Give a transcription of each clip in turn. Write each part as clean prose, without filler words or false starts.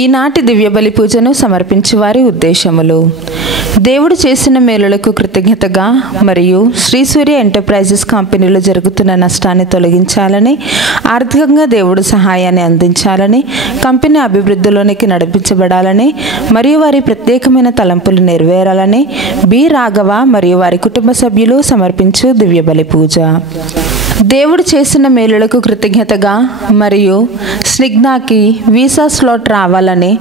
ఈనాటి దివ్య బలి పూజను సమర్పించు వారి ఉద్దేశములు. దేవుడు చేసిన మేలులకు కృతజ్ఞతగా మరియు శ్రీ సూర్య ఎంటర్ప్రైజెస్ కంపెనీలో జరుగుతున్న నష్టాన్ని తొలగించాలని, ఆర్థికంగా దేవుడు సహాయాన్ని అందించాలని, కంపెనీ అభివృద్ధిలోనికి నడిపించబడాలని మరియు వారి ప్రత్యేకమైన తలంపులు నెరవేరాలని బి రాఘవ మరియు వారి కుటుంబ సభ్యులు సమర్పించు దివ్య బలి పూజ. దేవుడు చేసిన మేలులకు కృతజ్ఞతగా మరియు స్నిగ్ధాకి వీసా స్లాట్ రావాలని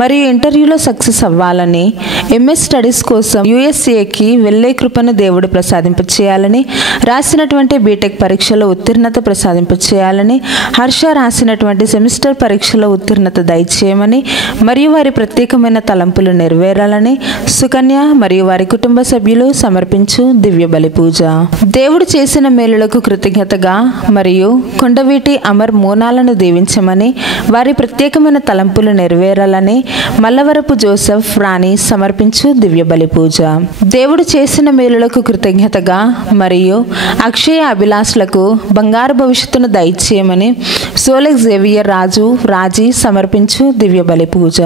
మరియు ఇంటర్వ్యూలో సక్సెస్ అవ్వాలని, ఎంఎస్ స్టడీస్ కోసం యుఎస్ఏకి వెళ్ళే కృపను దేవుడు ప్రసాదింపచేయాలని, రాసినటువంటి బీటెక్ పరీక్షలో ఉత్తీర్ణత ప్రసాదింపచేయాలని, హర్ష రాసినటువంటి సెమిస్టర్ పరీక్షలో ఉత్తీర్ణత దయచేయమని మరియు వారి ప్రత్యేకమైన తలంపులు నెరవేరాలని సుకన్య మరియు వారి కుటుంబ సభ్యులు సమర్పించు దివ్య బలి పూజ. దేవుడు చేసిన మేలులకు కృతజ్ఞతగా మరియు కొండవీటి అమర్ మోనాలను దీవించమని, వారి ప్రత్యేకమైన తలంపులు నెరవేరాలని మల్లవరపు జోసెఫ్ రాణి సమర్పించు దివ్య బలి పూజ. దేవుడు చేసిన మేలులకు కృతజ్ఞతగా మరియు అక్షయ అభిలాషులకు బంగారు భవిష్యత్తును దయచేయమని సోలెక్ జేవియర్ రాజు రాజీ సమర్పించు దివ్య బలి పూజ.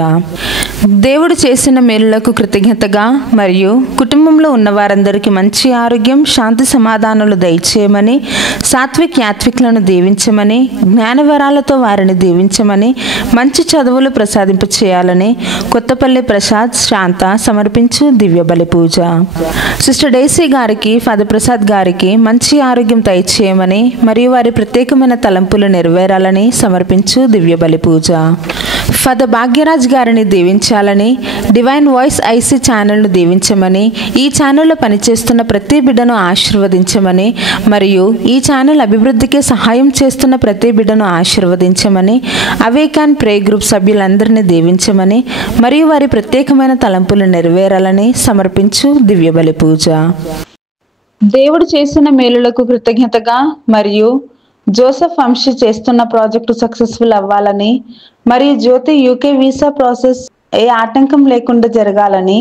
దేవుడు చేసిన మేలులకు కృతజ్ఞతగా మరియు కుటుంబంలో ఉన్న వారందరికీ మంచి ఆరోగ్యం, శాంతి సమాధానాలు దయచేయమని, సాత్విక్ యాత్విక్లను దీవించమని, జ్ఞానవరాలతో వారిని దీవించమని, మంచి చదువులు ప్రసాదింపచేయాలని కొత్తపల్లి ప్రసాద్ శాంత సమర్పించు దివ్య బలి పూజ. సిస్టర్ డేసీ గారికి, ఫాదర్ ప్రసాద్ గారికి మంచి ఆరోగ్యం దయచేయమని మరియు వారి ప్రత్యేకమైన తలంపులు నెరవేరాలని సమర్పించు దివ్య బలి పూజ. ఫాదర్ భాగ్యరాజ్ గారిని దీవించాలని, డివైన్ వాయిస్ ఐసీ ఛానల్ను దీవించమని, ఈ ఛానల్లో పనిచేస్తున్న ప్రతి బిడ్డను ఆశీర్వదించమని మరియు ఈ ఛానల్ అభివృద్ధికి సహాయం చేస్తున్న ప్రతి బిడ్డను ఆశీర్వదించమని, అవేకాన్ ప్రే గ్రూప్ సభ్యులందరినీ దీవించమని మరియు వారి ప్రత్యేకమైన తలంపులు నెరవేరాలని సమర్పించు దివ్య బలి పూజ. దేవుడు చేసిన మేలులకు కృతజ్ఞతగా మరియు జోసెఫ్ వంశీ చేస్తున్న ప్రాజెక్టు సక్సెస్ఫుల్ అవ్వాలని మరియు జ్యోతి యూకే వీసా ప్రాసెస్ ఏ ఆటంకం లేకుండా జరగాలని,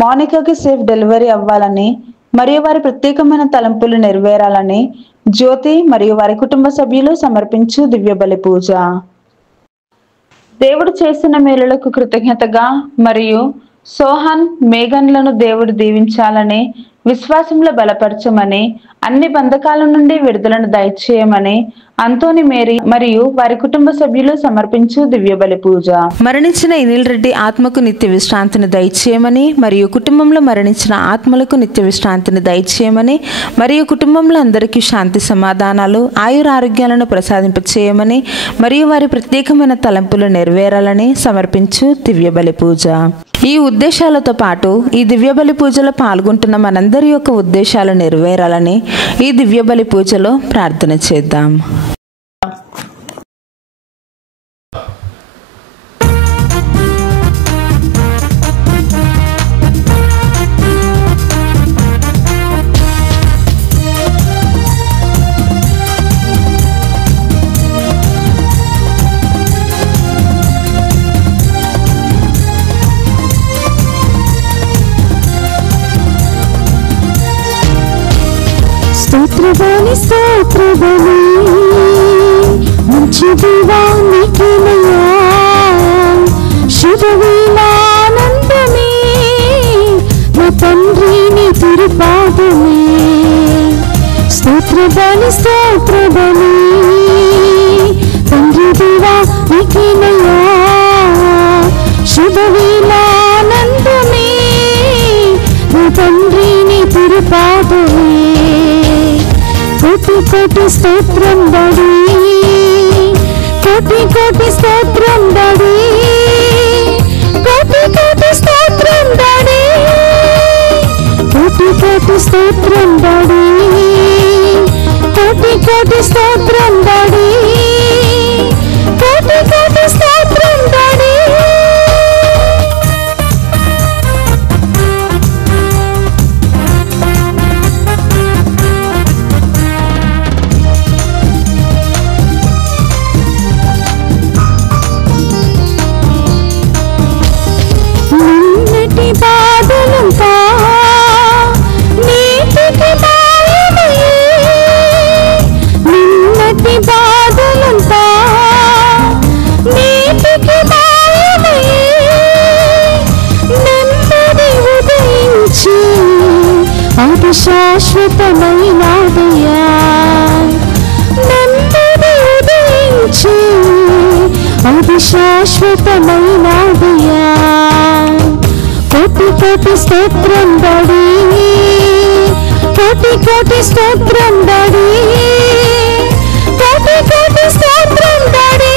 మోనికాకి సేఫ్ డెలివరీ అవ్వాలని మరియు వారి ప్రత్యేకమైన తలంపులు నెరవేరాలని జ్యోతి మరియు వారి కుటుంబ సభ్యులు సమర్పించు దివ్య బలి పూజ. దేవుడు చేసిన మేలులకు కృతజ్ఞతగా మరియు సోహన్ మేఘన్లను దేవుడు దీవించాలని, విశ్వాసంలో బలపరచమని, అన్ని బంధకాల నుండి విడుదలను దయచేయమని అంతోని మేరీ మరియు వారి కుటుంబ సభ్యులు సమర్పించు దివ్య బలి పూజ. మరణించిన ఇనిల్ రెడ్డి ఆత్మకు నిత్య విశ్రాంతిని దయచేయమని మరియు కుటుంబంలో మరణించిన ఆత్మలకు నిత్య విశ్రాంతిని దయచేయమని మరియు కుటుంబంలో అందరికీ శాంతి సమాధానాలు, ఆయురారోగ్యాలను ప్రసాదింపచేయమని మరియు వారి ప్రత్యేకమైన తలంపులు నెరవేరాలని సమర్పించు దివ్య బలి పూజ. ఈ ఉద్దేశాలతో పాటు ఈ దివ్య బలి పూజలో పాల్గొంటున్న మనందరి యొక్క ఉద్దేశాలు నెరవేరాలని ఈ దివ్య బలి పూజలో ప్రార్థన చేద్దాం. స్తోత్రబలి స్తోత్రబలి మంచి దీవానికినయా, శుభవేళానందమే నా తండ్రిని తిరుపాదమే. స్తోత్రబలి స్తోత్రబలి తండ్రి దీవానికినయా, శుభవేళానందమే నా తండ్రిని తిరుపాదమే. కోటి కోటి స్తోత్రం డాడీ, కోటి కోటి స్తోత్రం డాడీ, కోటి కోటి స్తోత్రం డాడీ, కోటి కోటి స్తోత్రం డాడీ, కోటి కోటి స్తోత్రం డాడీ, కోటి కోటి స్తోత్రం డాడీ. బాధలంతా నీటికి శాశ్వతమైనదయ్యా, నెమ్మది ఉదయించి అది శాశ్వతమైనదయ్యా. కోటి కోటి స్తోత్రం డాడీ, కోటి కోటి స్తోత్రం డాడీ, కోటి కోటి స్తోత్రం డాడీ.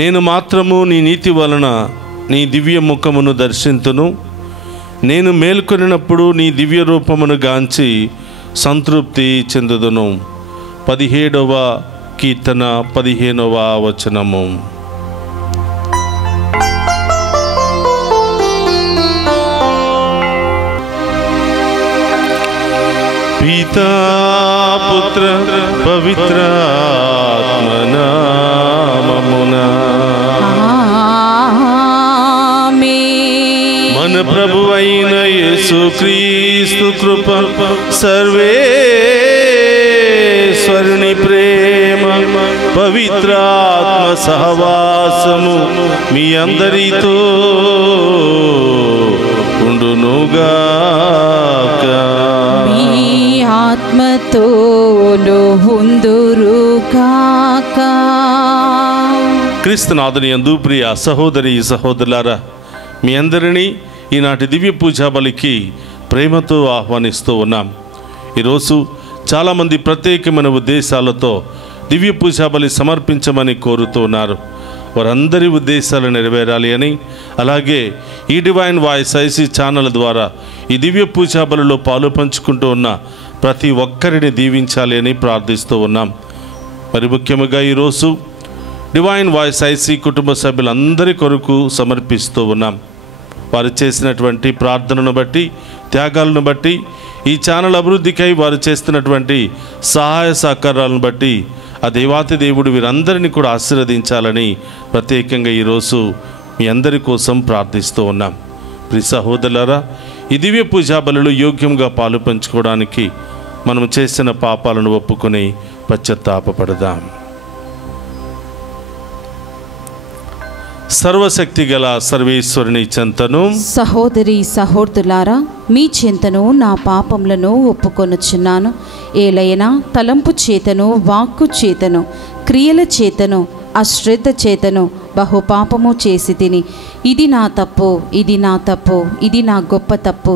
నేను మాత్రము నీ నీతి వలన నీ దివ్య ముఖమును దర్శింతును. నేను మేల్కొనినప్పుడు నీ దివ్య రూపమును గాంచి సంతృప్తి చెందుదును. 17వ కీర్తన 15వ వచనము. పితా పుత్ర పవిత్రాత్మ నామమునా మన ప్రభువైన యేసుక్రీస్తు కృప, సర్వేశ్వరుని ప్రేమ, పవిత్రాత్మ సహవాసము మీ అందరితో ఉండునుగాక. మీ ఆత్మతోను ఉందురుగాక. క్రీస్తునాథుని యందు ప్రియ సహోదరి సహోదరులారా, మీ అందరినీ ఈనాటి దివ్య పూజా బలికి ప్రేమతో ఆహ్వానిస్తూ ఉన్నాం. ఈరోజు చాలామంది ప్రత్యేకమైన ఉద్దేశాలతో దివ్య పూజా బలి సమర్పించమని కోరుతూ ఉన్నారు. వారందరి ఉద్దేశాలు నెరవేరాలి అని, అలాగే ఈ డివైన్ వాయిస్ ఐసీ ఛానల్ ద్వారా ఈ దివ్య పూజా బలిలో పాలు పంచుకుంటూ ఉన్న ప్రతి ఒక్కరిని దీవించాలి అని ప్రార్థిస్తూ ఉన్నాం. మరి ముఖ్యంగా ఈరోజు డివైన్ వాయిస్ ఐసీ కుటుంబ సభ్యులందరి కొరకు సమర్పిస్తూ ఉన్నాం. వారు చేసినటువంటి ప్రార్థనను బట్టి, త్యాగాలను బట్టి, ఈ ఛానల్ అభివృద్ధికై వారు చేస్తున్నటువంటి సహాయ సహకారాలను బట్టి ఆ దేవాతి దేవుడు వీరందరినీ కూడా ఆశీర్వదించాలని ప్రత్యేకంగా ఈరోజు మీ అందరి కోసం ప్రార్థిస్తూ ఉన్నాం. ప్రియ సహోదరులారా, ఈ దివ్య పూజా బలులు యోగ్యంగా పాలు పంచుకోవడానికి మనం చేసిన పాపాలను ఒప్పుకొని పశ్చాత్తాపపడదాం. సర్వశక్తి గల సర్వేశ్వరుని చెంతను, సహోదరి సహోదరులారా, మీ చింతను నా పాపములను ఒప్పుకొనుచున్నాను. ఏలైనా తలంపు చేతను, వాక్కు చేతను, క్రియల చేతను, అశ్రద్ధ చేతను బహుపాపము చేసి తిని, ఇది నా తప్పు, ఇది నా తప్పు, ఇది నా గొప్ప తప్పు.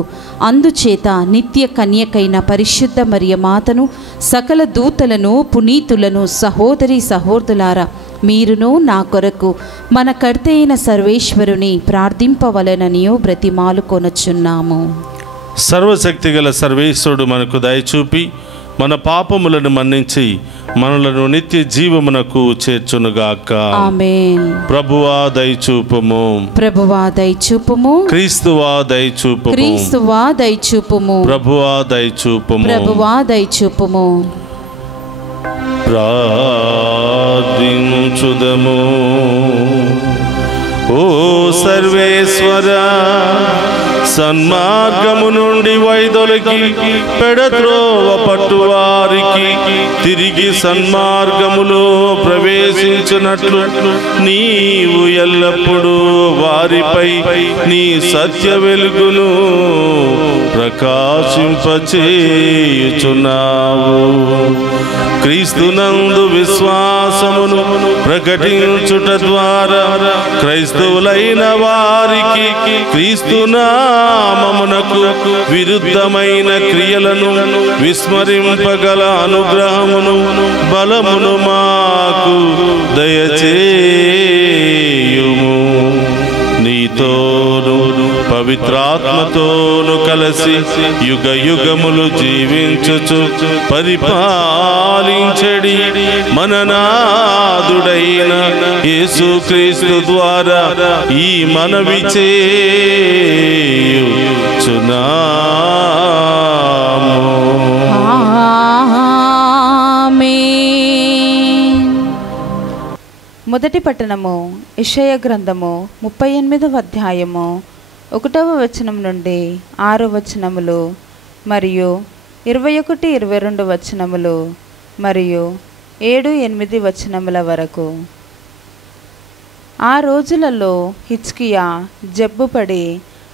అందుచేత నిత్య కన్యకైన పరిశుద్ధ మరియమాతను, సకల దూతలను, పునీతులను, సహోదరి సహోదరులారా, మీరును నా కొరకు మన కర్త అయిన సర్వేశ్వరుని ప్రార్థింపవలననియో బ్రతిమాలు కొనుచున్నాము. సర్వశక్తి గల సర్వేశ్వరుడు మనకు దయచూపి మన పాపములను మన్నించి మనలను నిత్య జీవమునకు చేర్చునుగాక. ఆమేన్. ప్రభువా దయచూపుము, ప్రభువా దయచూపుము, క్రీస్తువా దయచూపుము, క్రీస్తువా దయచూపుము, ప్రభువా దయచూపుము, ప్రభువా దయచూపుము. ప్రార్థించుదము. ఓ సర్వేశ్వరా, సన్మార్గము నుండి వైదొలగి పెడత్రోవ పట్టువారికి తిరిగి సన్మార్గములో ప్రవేశించినట్లు నీవు ఎల్లప్పుడూ వారిపై నీ సత్య వెలుగును ప్రకాశింపచేయుచున్నావు. క్రీస్తునందు విశ్వాసమును ప్రకటించుట ద్వారా క్రైస్తవులైన వారికి క్రీస్తునామమునకు విరుద్ధమైన క్రియలను విస్మరింపగల అనుగ్రహమును బలమును మాకు దయచేయుము. నీతోను పవిత్రాత్మతోను కలిసి యుగ యుగములు జీవించుచు పరిపాలించడి మన నాదుడైన యేసుక్రీస్తు ద్వారా ఈ మనవి చేయుచున్నాము. మొదటి పట్టణము యెషయా గ్రంథము 38వ అధ్యాయము 1వ వచనం నుండి 6 వచనములు మరియు 21, 22 వచనములు మరియు 7, 8 వచనముల వరకు. ఆ రోజులలో హిజ్కియా జబ్బుపడి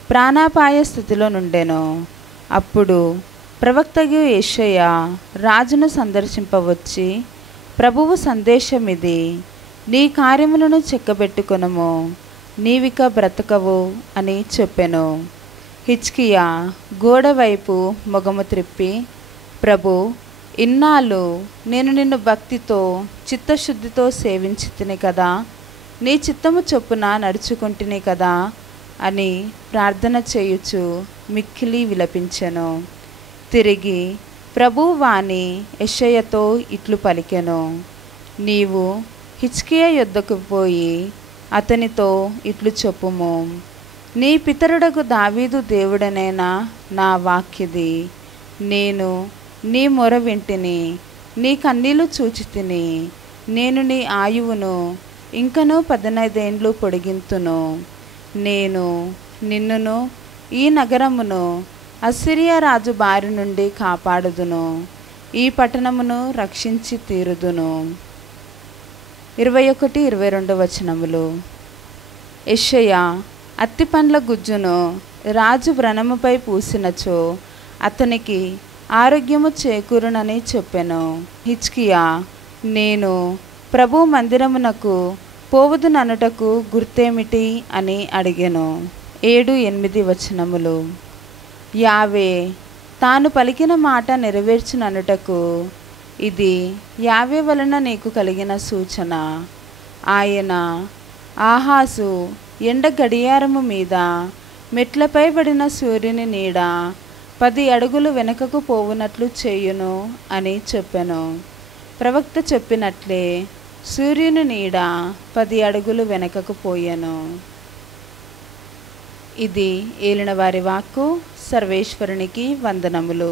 ప్రాణాపాయ స్థితిలో నుండెను. అప్పుడు ప్రవక్తయు యెషయా రాజును సందర్శింపవచ్చి, ప్రభువు సందేశమిది, నీ కార్యములను చెక్కబెట్టుకొనుము, నీవిక బ్రతకవు అని చెప్పెను. హిజ్కియా గోడ వైపు మొగము త్రిప్పి, ప్రభు, ఇన్నాళ్ళు నేను నిన్ను భక్తితో చిత్తశుద్ధితో సేవించితిని కదా, నీ చిత్తము చొప్పున నడుచుకుంటుని కదా అని ప్రార్థన చేయుచు మిక్కిలి విలపించెను. తిరిగి ప్రభువు వాణి యెషయాతో ఇట్లు పలికెను, నీవు హిజ్కియా యొద్దకు పోయి అతనితో ఇట్లు చెప్పుము, నీ పితరుడకు దావీదు దేవుడనైనా నా వాక్యది, నేను నీ మొర వింటిని, నీ కన్నీళ్లు చూచితిని, నేను నీ ఆయువును ఇంకనూ 15 ఏండ్లు పొడిగింతును. నేను నిన్నును ఈ నగరమును అసిరియా రాజు బారి నుండి కాపాడుదును, ఈ పట్టణమును రక్షించి తీరుదును. 21-22 వచనములు. యెషయా అత్తిపండ్ల గుజ్జును రాజు వ్రణముపై పూసినచో అతనికి ఆరోగ్యము చేకూరునని చెప్పెను. హిజ్కియా, నేను ప్రభు మందిరమునకు పోవదుననుటకు గుర్తేమిటి అని అడిగెను. 7-8 వచనములు. యావే తాను పలికిన మాట నెరవేర్చుననుటకు ఇది యావే వలన నీకు కలిగిన సూచన. ఆయన ఆహాసు ఎండ గడియారము మీద మెట్లపై పడిన సూర్యుని నీడ 10 అడుగులు వెనుకకు పోవునట్లు చేయును అని చెప్పెను. ప్రవక్త చెప్పినట్లే సూర్యుని నీడ 10 అడుగులు వెనుకకు పోయెను. ఇది ఏలిన వారి వాక్కు. సర్వేశ్వరునికి వందనములు.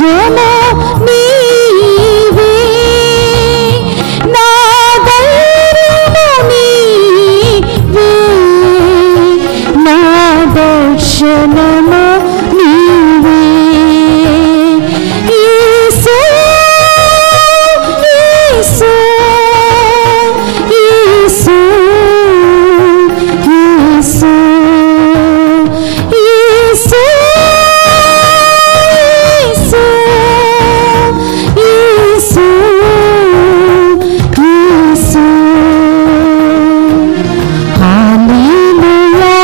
రాజ్యము నీవే, నా ధైర్యము నీవే, నా దర్శనము నీవే. యేసు యేసు యేసు యేసు యేసు యేసు యేసు. హల్లెలూయా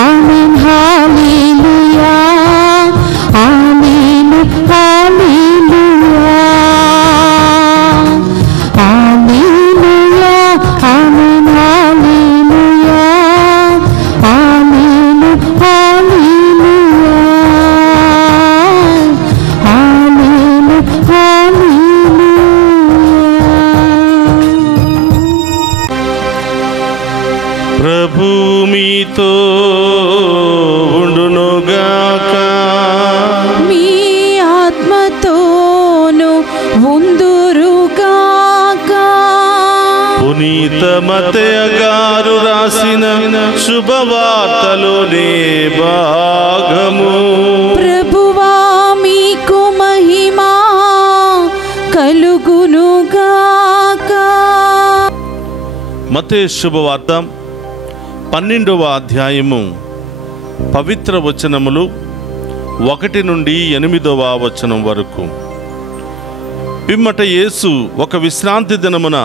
ఆమేన్ హల్లెలూయా ఆమేన్ హల్లెలూయా హల్లెలూయా ఆమేన్ హల్లెలూయా ఆమేన్ హల్లెలూయా ఆమేన్ హల్లెలూయా. ప్రభు మీతో ఉండునుగాక. మీ ఆత్మతోను ఉందురుగాక. పునీత మత్తయి గారు రాసిన శుభవార్తలోని భాగము. ప్రభువా మీకు మహిమా కలుగునుగాక. మత్తయి శుభవార్త 12వ అధ్యాయము పవిత్ర వచనములు 1 నుండి 8వ వచనం వరకు. పిమ్మట యేసు ఒక విశ్రాంతి దినమున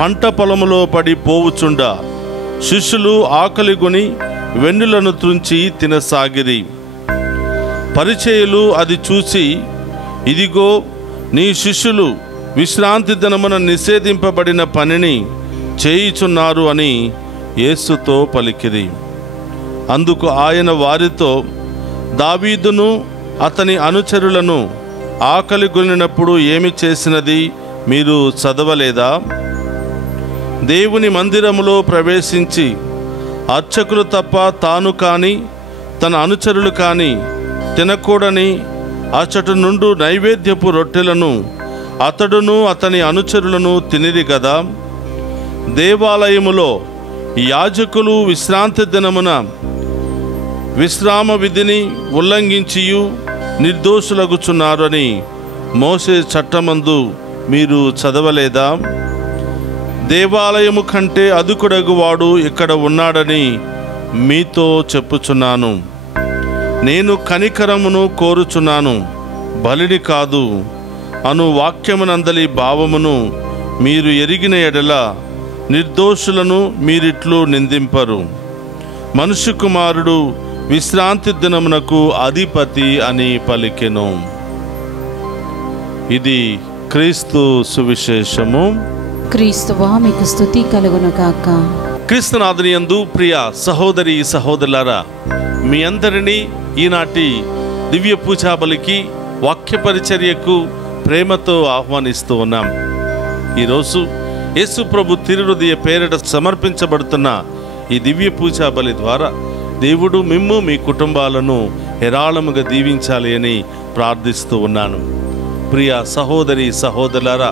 పంట పొలములో పడి పోవుచుండ శిష్యులు ఆకలిగొని వెన్నులను త్రుంచి తినసాగిరి. పరిచయులు అది చూసి, ఇదిగో నీ శిష్యులు విశ్రాంతి దినమున నిషేధింపబడిన పనిని చేయుచున్నారు అని యేసుతో పలికిరి. అందుకు ఆయన వారితో, దావీదును అతని అనుచరులను ఆకలిగొనినప్పుడు ఏమి చేసినది మీరు చదవలేదా? దేవుని మందిరములో ప్రవేశించి అర్చకులు తప్ప తాను కాని తన అనుచరులు కాని తినకూడని అచ్చటి నుండి నైవేద్యపు రొట్టెలను అతడును అతని అనుచరులను తినిరి గదా. దేవాలయములో యాజకులు విశ్రాంతి దినమున విశ్రామ విధిని ఉల్లంఘించియు నిర్దోషులగుచున్నారు అని మోషే చట్టమందు మీరు చదవలేదా? దేవాలయము కంటే అధికుడగువాడు ఇక్కడ ఉన్నాడని మీతో చెప్పుచున్నాను. నేను కనికరమును కోరుచున్నాను, బలిని కాదు అను వాక్యమునందలి భావమును మీరు ఎరిగిన ఎడల నిర్దోషులను మీరిట్లు నిందింపరు. మనుష్య కుమారుడు విశ్రాంతి దినమునకు అధిపతి అని పలికెను. ఇది క్రీస్తు సువిశేషము. క్రీస్తువా మీకు స్తుతి కలుగునుగాక. క్రీస్తునాథుని యందు ప్రియ సహోదరి సహోదరులారా, మీ అందరినీ ఈనాటి దివ్య పూజా బలికి వాక్య పరిచర్యకు ప్రేమతో ఆహ్వానిస్తూ ఉన్నాం. ఈరోజు యేసు ప్రభు తిరుహృదయ పేరిట సమర్పించబడుతున్న ఈ దివ్య పూజా బలి ద్వారా దేవుడు మిమ్ము మీ కుటుంబాలను హేరాళముగా దీవించాలి అని ప్రార్థిస్తూ ఉన్నాను. ప్రియ సహోదరి సహోదరులారా,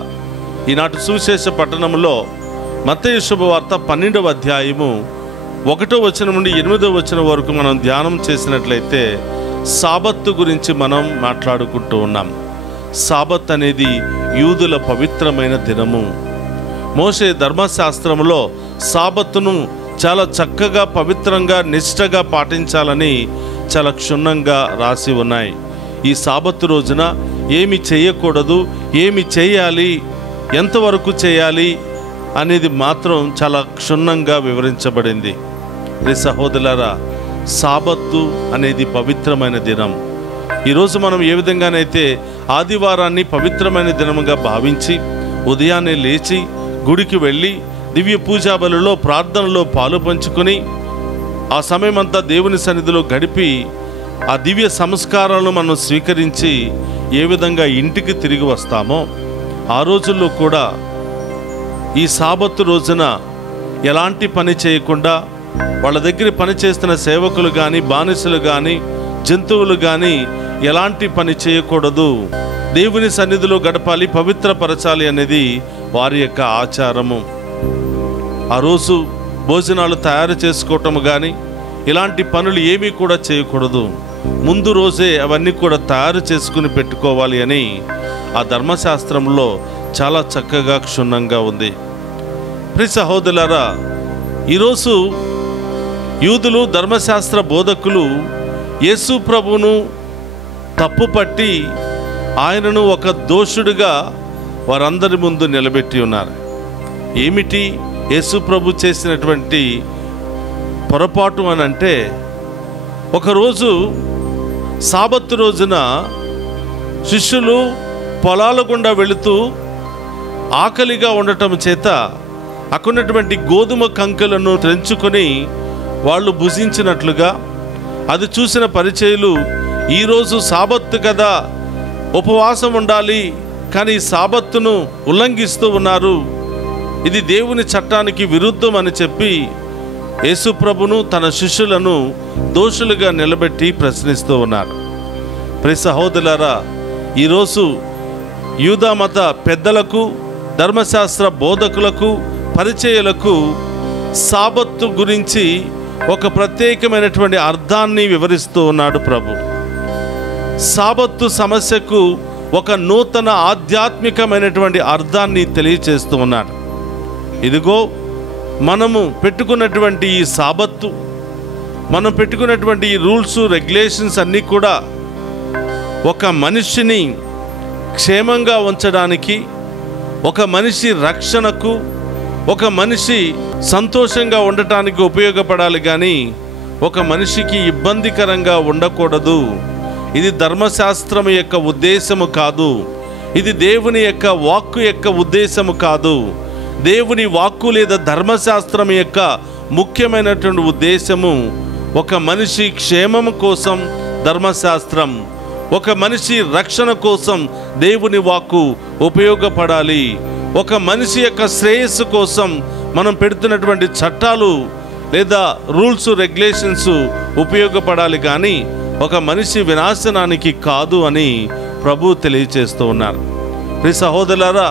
ఈనాటి సువిశేష పట్టణంలో మత్తయి శుభవార్త 12వ అధ్యాయము 1వ వచనం నుండి 8వ వచనం వరకు మనం ధ్యానం చేసినట్లయితే సాబత్తు గురించి మనం మాట్లాడుకుంటూ ఉన్నాం. సాబత్ అనేది యూదుల పవిత్రమైన దినము. మోషే ధర్మశాస్త్రంలో సాబత్తును చాలా చక్కగా పవిత్రంగా నిష్ఠగా పాటించాలని చాలా క్షుణ్ణంగా రాసి ఉన్నాయి. ఈ సాబత్తు రోజున ఏమి చేయకూడదు, ఏమి చేయాలి, ఎంతవరకు చేయాలి అనేది మాత్రం చాలా క్షుణ్ణంగా వివరించబడింది. రే సహోదరులారా, సాబత్తు అనేది పవిత్రమైన దినం. ఈరోజు మనం ఏ విధంగానైతే ఆదివారాన్ని పవిత్రమైన దినముగా భావించి ఉదయాన్నే లేచి గుడికి వెళ్ళి దివ్య పూజా బలిలో ప్రార్థనలో పాలు పంచుకొని ఆ సమయమంతా దేవుని సన్నిధిలో గడిపి ఆ దివ్య సంస్కారాలను మనం స్వీకరించి ఏ విధంగా ఇంటికి తిరిగి వస్తామో, ఆ రోజుల్లో కూడా ఈ సాబత్తు రోజున ఎలాంటి పని చేయకుండా వాళ్ళ దగ్గర పని చేస్తున్న సేవకులు కానీ బానిసలు కానీ జంతువులు కానీ ఎలాంటి పని చేయకూడదు దేవుని సన్నిధిలో గడపాలి, పవిత్రపరచాలి అనేది వారి యొక్క ఆచారము. ఆ రోజు భోజనాలు తయారు చేసుకోవటం కానీ ఇలాంటి పనులు ఏమీ కూడా చేయకూడదు. ముందు రోజే అవన్నీ కూడా తయారు చేసుకుని పెట్టుకోవాలి అని ఆ ధర్మశాస్త్రంలో చాలా చక్కగా క్షుణ్ణంగా ఉంది. ప్రియ సహోదరులారా, ఈరోజు యూదులు ధర్మశాస్త్ర బోధకులు యేసు ప్రభువును తప్పుపట్టి ఆయనను ఒక దోషుడిగా వారందరి ముందు నిలబెట్టి ఉన్నారు. ఏమిటి యేసు ప్రభు చేసినటువంటి పొరపాటు అని అంటే, ఒకరోజు సాబత్తు రోజున శిష్యులు పొలాల గుండా వెళుతూ ఆకలిగా ఉండటం చేత అక్కడున్నటువంటి గోధుమ కంకులను తెంచుకొని వాళ్ళు భుజించినట్లుగా అది చూసిన పరిచయులు, ఈరోజు సాబత్తు కదా, ఉపవాసం ఉండాలి, కానీ సాబత్తును ఉల్లంఘిస్తూ ఉన్నారు, ఇది దేవుని చట్టానికి విరుద్ధం అని చెప్పి యేసు ప్రభును తన శిష్యులను దోషులుగా నిలబెట్టి ప్రశ్నిస్తూ ఉన్నారు. ప్రియ సహోదరులారా, ఈరోజు యూదా మత పెద్దలకు, ధర్మశాస్త్ర బోధకులకు, పరిచయులకు సాబత్తు గురించి ఒక ప్రత్యేకమైనటువంటి అర్థాన్ని వివరిస్తూ ఉన్నాడు ప్రభు. సాబత్తు సమస్యకు ఒక నూతన ఆధ్యాత్మికమైనటువంటి అర్థాన్ని తెలియచేస్తూ ఉన్నాడు. ఇదిగో మనము పెట్టుకున్నటువంటి ఈ సాబత్తు, మనం పెట్టుకున్నటువంటి ఈ రూల్స్ రెగ్యులేషన్స్ అన్నీ కూడా ఒక మనిషిని క్షేమంగా ఉంచడానికి, ఒక మనిషి రక్షణకు, ఒక మనిషి సంతోషంగా ఉండటానికి ఉపయోగపడాలి, కానీ ఒక మనిషికి ఇబ్బందికరంగా ఉండకూడదు. ఇది ధర్మశాస్త్రం యొక్క ఉద్దేశము కాదు, ఇది దేవుని యొక్క వాక్కు యొక్క ఉద్దేశము కాదు. దేవుని వాక్కు లేదా ధర్మశాస్త్రం యొక్క ముఖ్యమైనటువంటి ఉద్దేశము ఒక మనిషి క్షేమము కోసం ధర్మశాస్త్రం, ఒక మనిషి రక్షణ కోసం దేవుని వాక్కు ఉపయోగపడాలి. ఒక మనిషి యొక్క శ్రేయస్సు కోసం మనం పెడుతున్నటువంటి చట్టాలు లేదా రూల్స్ రెగ్యులేషన్స్ ఉపయోగపడాలి, కానీ ఒక మనిషి వినాశనానికి కాదు అని ప్రభు తెలియచేస్తూ ఉన్నారు. ప్రియ సహోదరులారా,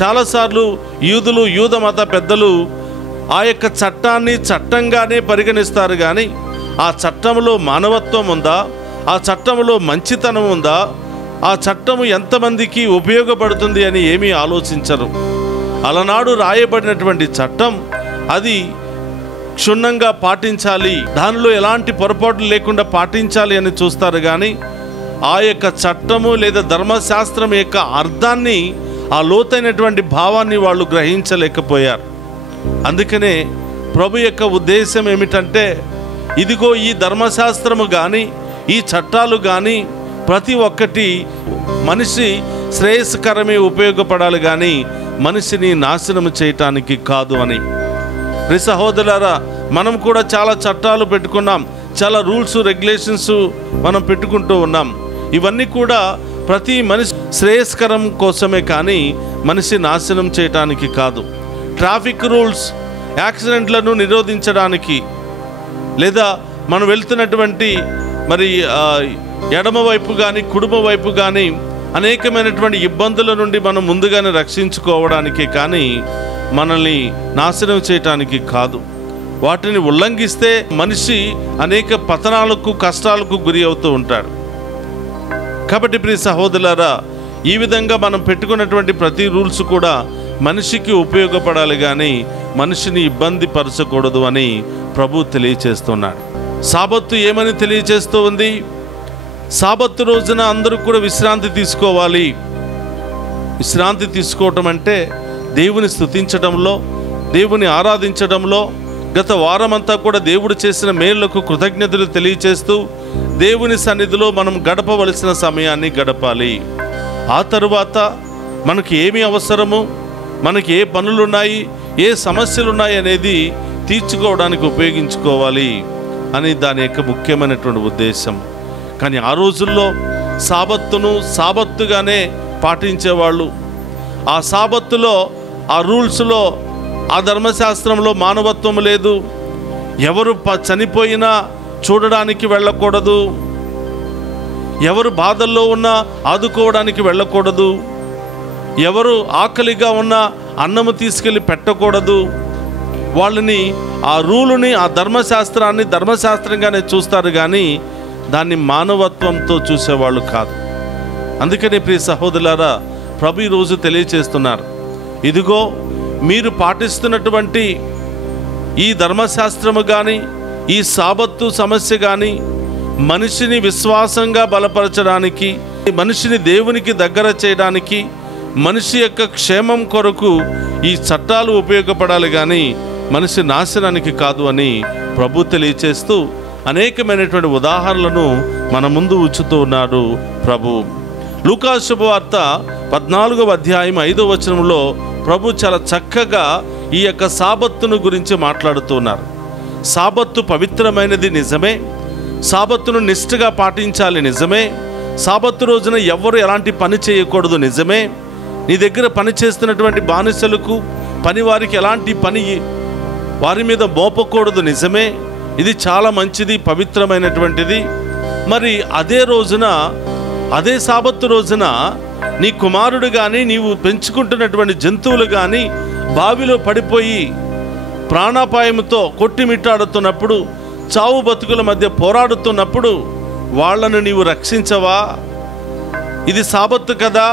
చాలాసార్లు యూదులు, యూద మత పెద్దలు ఆ యొక్క చట్టాన్ని చట్టంగానే పరిగణిస్తారు, కానీ ఆ చట్టంలో మానవత్వం ఉందా, ఆ చట్టంలో మంచితనం ఉందా, ఆ చట్టము ఎంతమందికి ఉపయోగపడుతుంది అని ఏమీ ఆలోచించరు. అలనాడు రాయబడినటువంటి చట్టం అది క్షుణ్ణంగా పాటించాలి, దానిలో ఎలాంటి పొరపాట్లు లేకుండా పాటించాలి అని చూస్తారు, కానీ ఆ యొక్క చట్టము లేదా ధర్మశాస్త్రం యొక్క అర్థాన్ని, ఆ లోతైనటువంటి భావాన్ని వాళ్ళు గ్రహించలేకపోయారు. అందుకనే ప్రభు యొక్క ఉద్దేశం ఏమిటంటే, ఇదిగో ఈ ధర్మశాస్త్రము కానీ ఈ చట్టాలు కానీ ప్రతి ఒక్కటి మనిషి శ్రేయస్కరమే ఉపయోగపడాలి, కానీ మనిషిని నాశనం చేయటానికి కాదు అని. ప్రియ సహోదరులారా, మనం కూడా చాలా చట్టాలు పెట్టుకున్నాం, చాలా రూల్స్ రెగ్యులేషన్స్ మనం పెట్టుకుంటూ ఉన్నాం. ఇవన్నీ కూడా ప్రతి మనిషి శ్రేయస్కరం కోసమే, కానీ మనిషి నాశనం చేయటానికి కాదు. ట్రాఫిక్ రూల్స్ యాక్సిడెంట్లను నిరోధించడానికి, లేదా మనం వెళ్తున్నటువంటి మరి ఎడమ వైపు కానీ కుడిమ వైపు కానీ అనేకమైనటువంటి ఇబ్బందుల నుండి మనం ముందుగానే రక్షించుకోవడానికి, కానీ మనల్ని నాశనం చేయటానికి కాదు. వాటిని ఉల్లంఘిస్తే మనిషి అనేక పతనాలకు, కష్టాలకు గురి అవుతూ ఉంటాడు. కాబట్టి ప్రియ సహోదరులారా, ఈ విధంగా మనం పెట్టుకున్నటువంటి ప్రతి రూల్స్ కూడా మనిషికి ఉపయోగపడాలి, కానీ మనిషిని ఇబ్బంది పరచకూడదు అని ప్రభు తెలియచేస్తున్నాడు. సాబత్తు ఏమని తెలియచేస్తూ ఉంది? సాబత్తు రోజున అందరూ కూడా విశ్రాంతి తీసుకోవాలి. విశ్రాంతి తీసుకోవటం అంటే దేవుని స్తుతించడంలో, దేవుని ఆరాధించడంలో, గత వారమంతా కూడా దేవుడు చేసిన మేలులకు కృతజ్ఞతలు తెలియచేస్తూ దేవుని సన్నిధిలో మనం గడపవలసిన సమయాన్ని గడపాలి. ఆ తరువాత మనకి ఏమి అవసరము, మనకి ఏ పనులున్నాయి, ఏ సమస్యలున్నాయి అనేది తీర్చుకోవడానికి ఉపయోగించుకోవాలి అని దాని యొక్క ముఖ్యమైనటువంటి ఉద్దేశం. కానీ ఆ రోజుల్లో సాబత్తును సాబత్తుగానే పాటించేవాళ్ళు. ఆ సాబత్తులో, ఆ రూల్స్లో, ఆ ధర్మశాస్త్రంలో మానవత్వం లేదు. ఎవరు చనిపోయినా చూడడానికి వెళ్ళకూడదు, ఎవరు బాధల్లో ఉన్నా ఆదుకోవడానికి వెళ్ళకూడదు. ఎవరు ఆకలిగా ఉన్నా అన్నము తీసుకెళ్ళి పెట్టకూడదు. వాళ్ళని ఆ రూలుని, ఆ ధర్మశాస్త్రాన్ని ధర్మశాస్త్రంగానే చూస్తారు, కానీ దాన్ని మానవత్వంతో చూసేవాళ్ళు కాదు. అందుకని ప్రియ సహోదరులారా, ప్రభు ఈరోజు తెలియచేస్తున్నారు, ఇదిగో మీరు పాటిస్తున్నటువంటి ఈ ధర్మశాస్త్రము కానీ, ఈ సాబత్తు సమస్య కానీ మనిషిని విశ్వాసంగా బలపరచడానికి, మనిషిని దేవునికి దగ్గర చేయడానికి, మనిషి యొక్క క్షేమం కొరకు ఈ చట్టాలు ఉపయోగపడాలి, కానీ మనిషి నాశనానికి కాదు అని ప్రభు తెలియచేస్తూ అనేకమైనటువంటి ఉదాహరణలను మన ముందు ఉంచుతూ ఉన్నారు ప్రభు. లూకా శుభవార్త 14వ అధ్యాయం 5వ వచనంలో ప్రభు చాలా చక్కగా ఈ యొక్క సాబత్తును గురించి మాట్లాడుతున్నారు. సాబత్తు పవిత్రమైనది నిజమే, సాబత్తును నిష్ఠగా పాటించాలి నిజమే, సాబత్తు రోజున ఎవరు ఎలాంటి పని చేయకూడదు నిజమే, నీ దగ్గర పని చేస్తున్నటువంటి బానిసలకు, పని వారికి ఎలాంటి పని వారి మీద మోపకూడదు నిజమే, ఇది చాలా మంచిది, పవిత్రమైనటువంటిది. మరి అదే రోజున, అదే సాబత్తు రోజున నీ కుమారుడు కానీ, నీవు పెంచుకుంటున్నటువంటి జంతువులు కానీ బావిలో పడిపోయి ప్రాణాపాయంతో కొట్టిమిట్టాడుతున్నప్పుడు, చావు బతుకుల మధ్య పోరాడుతున్నప్పుడు వాళ్లను నీవు రక్షించవా? ఇది సాబత్తు కదా,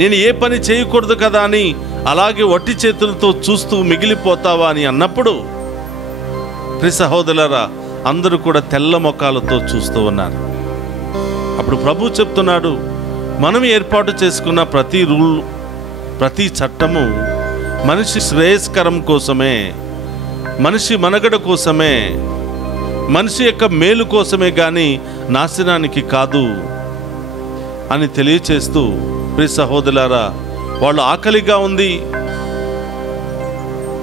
నేను ఏ పని చేయకూడదు కదా అని అలాగే వట్టి చేతులతో చూస్తూ మిగిలిపోతావా అని అన్నప్పుడు, ప్రియ సహోదరులారా, అందరూ కూడా తెల్ల మొఖాలతో చూస్తూ ఉన్నారు. అప్పుడు ప్రభు చెప్తున్నాడు, మనం ఏర్పాటు చేసుకున్న ప్రతి రూల్, ప్రతి చట్టము మనిషి శ్రేయస్కరం కోసమే, మనిషి మనుగడ కోసమే, మనిషి యొక్క మేలు కోసమే కానీ నాశనానికి కాదు అని తెలియచేస్తూ, ప్రియ సహోదరులారా, వాళ్ళు ఆకలిగా ఉంది,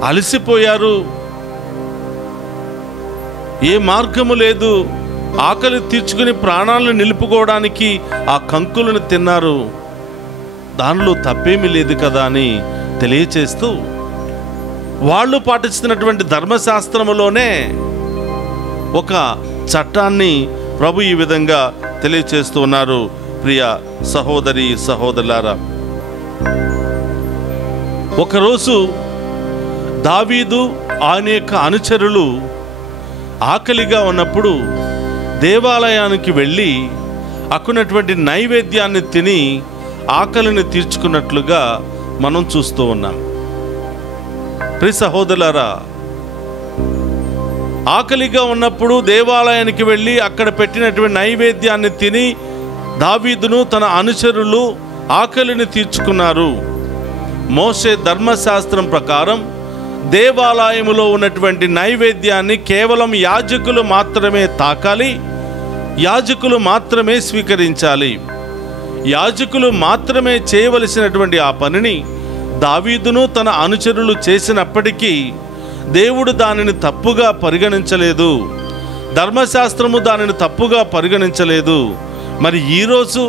అలసిపోయారు, ఏ మార్గము లేదు, ఆకలి తీర్చుకుని ప్రాణాలను నిలుపుకోవడానికి ఆ కంకులను తిన్నారు, దానిలో తప్పేమీ లేదు కదా అని తెలియచేస్తూ, వాళ్ళు పాటిస్తున్నటువంటి ధర్మశాస్త్రములోనే ఒక చట్టాన్ని ప్రభు ఈ విధంగా తెలియచేస్తూ ఉన్నారు. ప్రియ సహోదరి సహోదరులారా, ఒకరోజు దావీదు ఆయన యొక్క అనుచరులు ఆకలిగా ఉన్నప్పుడు దేవాలయానికి వెళ్ళి అక్కడున్నటువంటి నైవేద్యాన్ని తిని ఆకలిని తీర్చుకున్నట్లుగా మనం చూస్తూ ఉన్నాం. ప్రియ సహోదరులారా, ఆకలిగా ఉన్నప్పుడు దేవాలయానికి వెళ్ళి అక్కడ పెట్టినటువంటి నైవేద్యాన్ని తిని దావీదును తన అనుచరులు ఆకలిని తీర్చుకున్నారు. మోషే ధర్మశాస్త్రం ప్రకారం దేవాలయములో ఉన్నటువంటి నైవేద్యాన్ని కేవలం యాజకులు మాత్రమే తాకాలి, యాజకులు మాత్రమే స్వీకరించాలి. యాజకులు మాత్రమే చేయవలసినటువంటి ఆ పనిని దావీదును తన అనుచరులు చేసినప్పటికీ దేవుడు దానిని తప్పుగా పరిగణించలేదు, ధర్మశాస్త్రము దానిని తప్పుగా పరిగణించలేదు. మరి ఈరోజు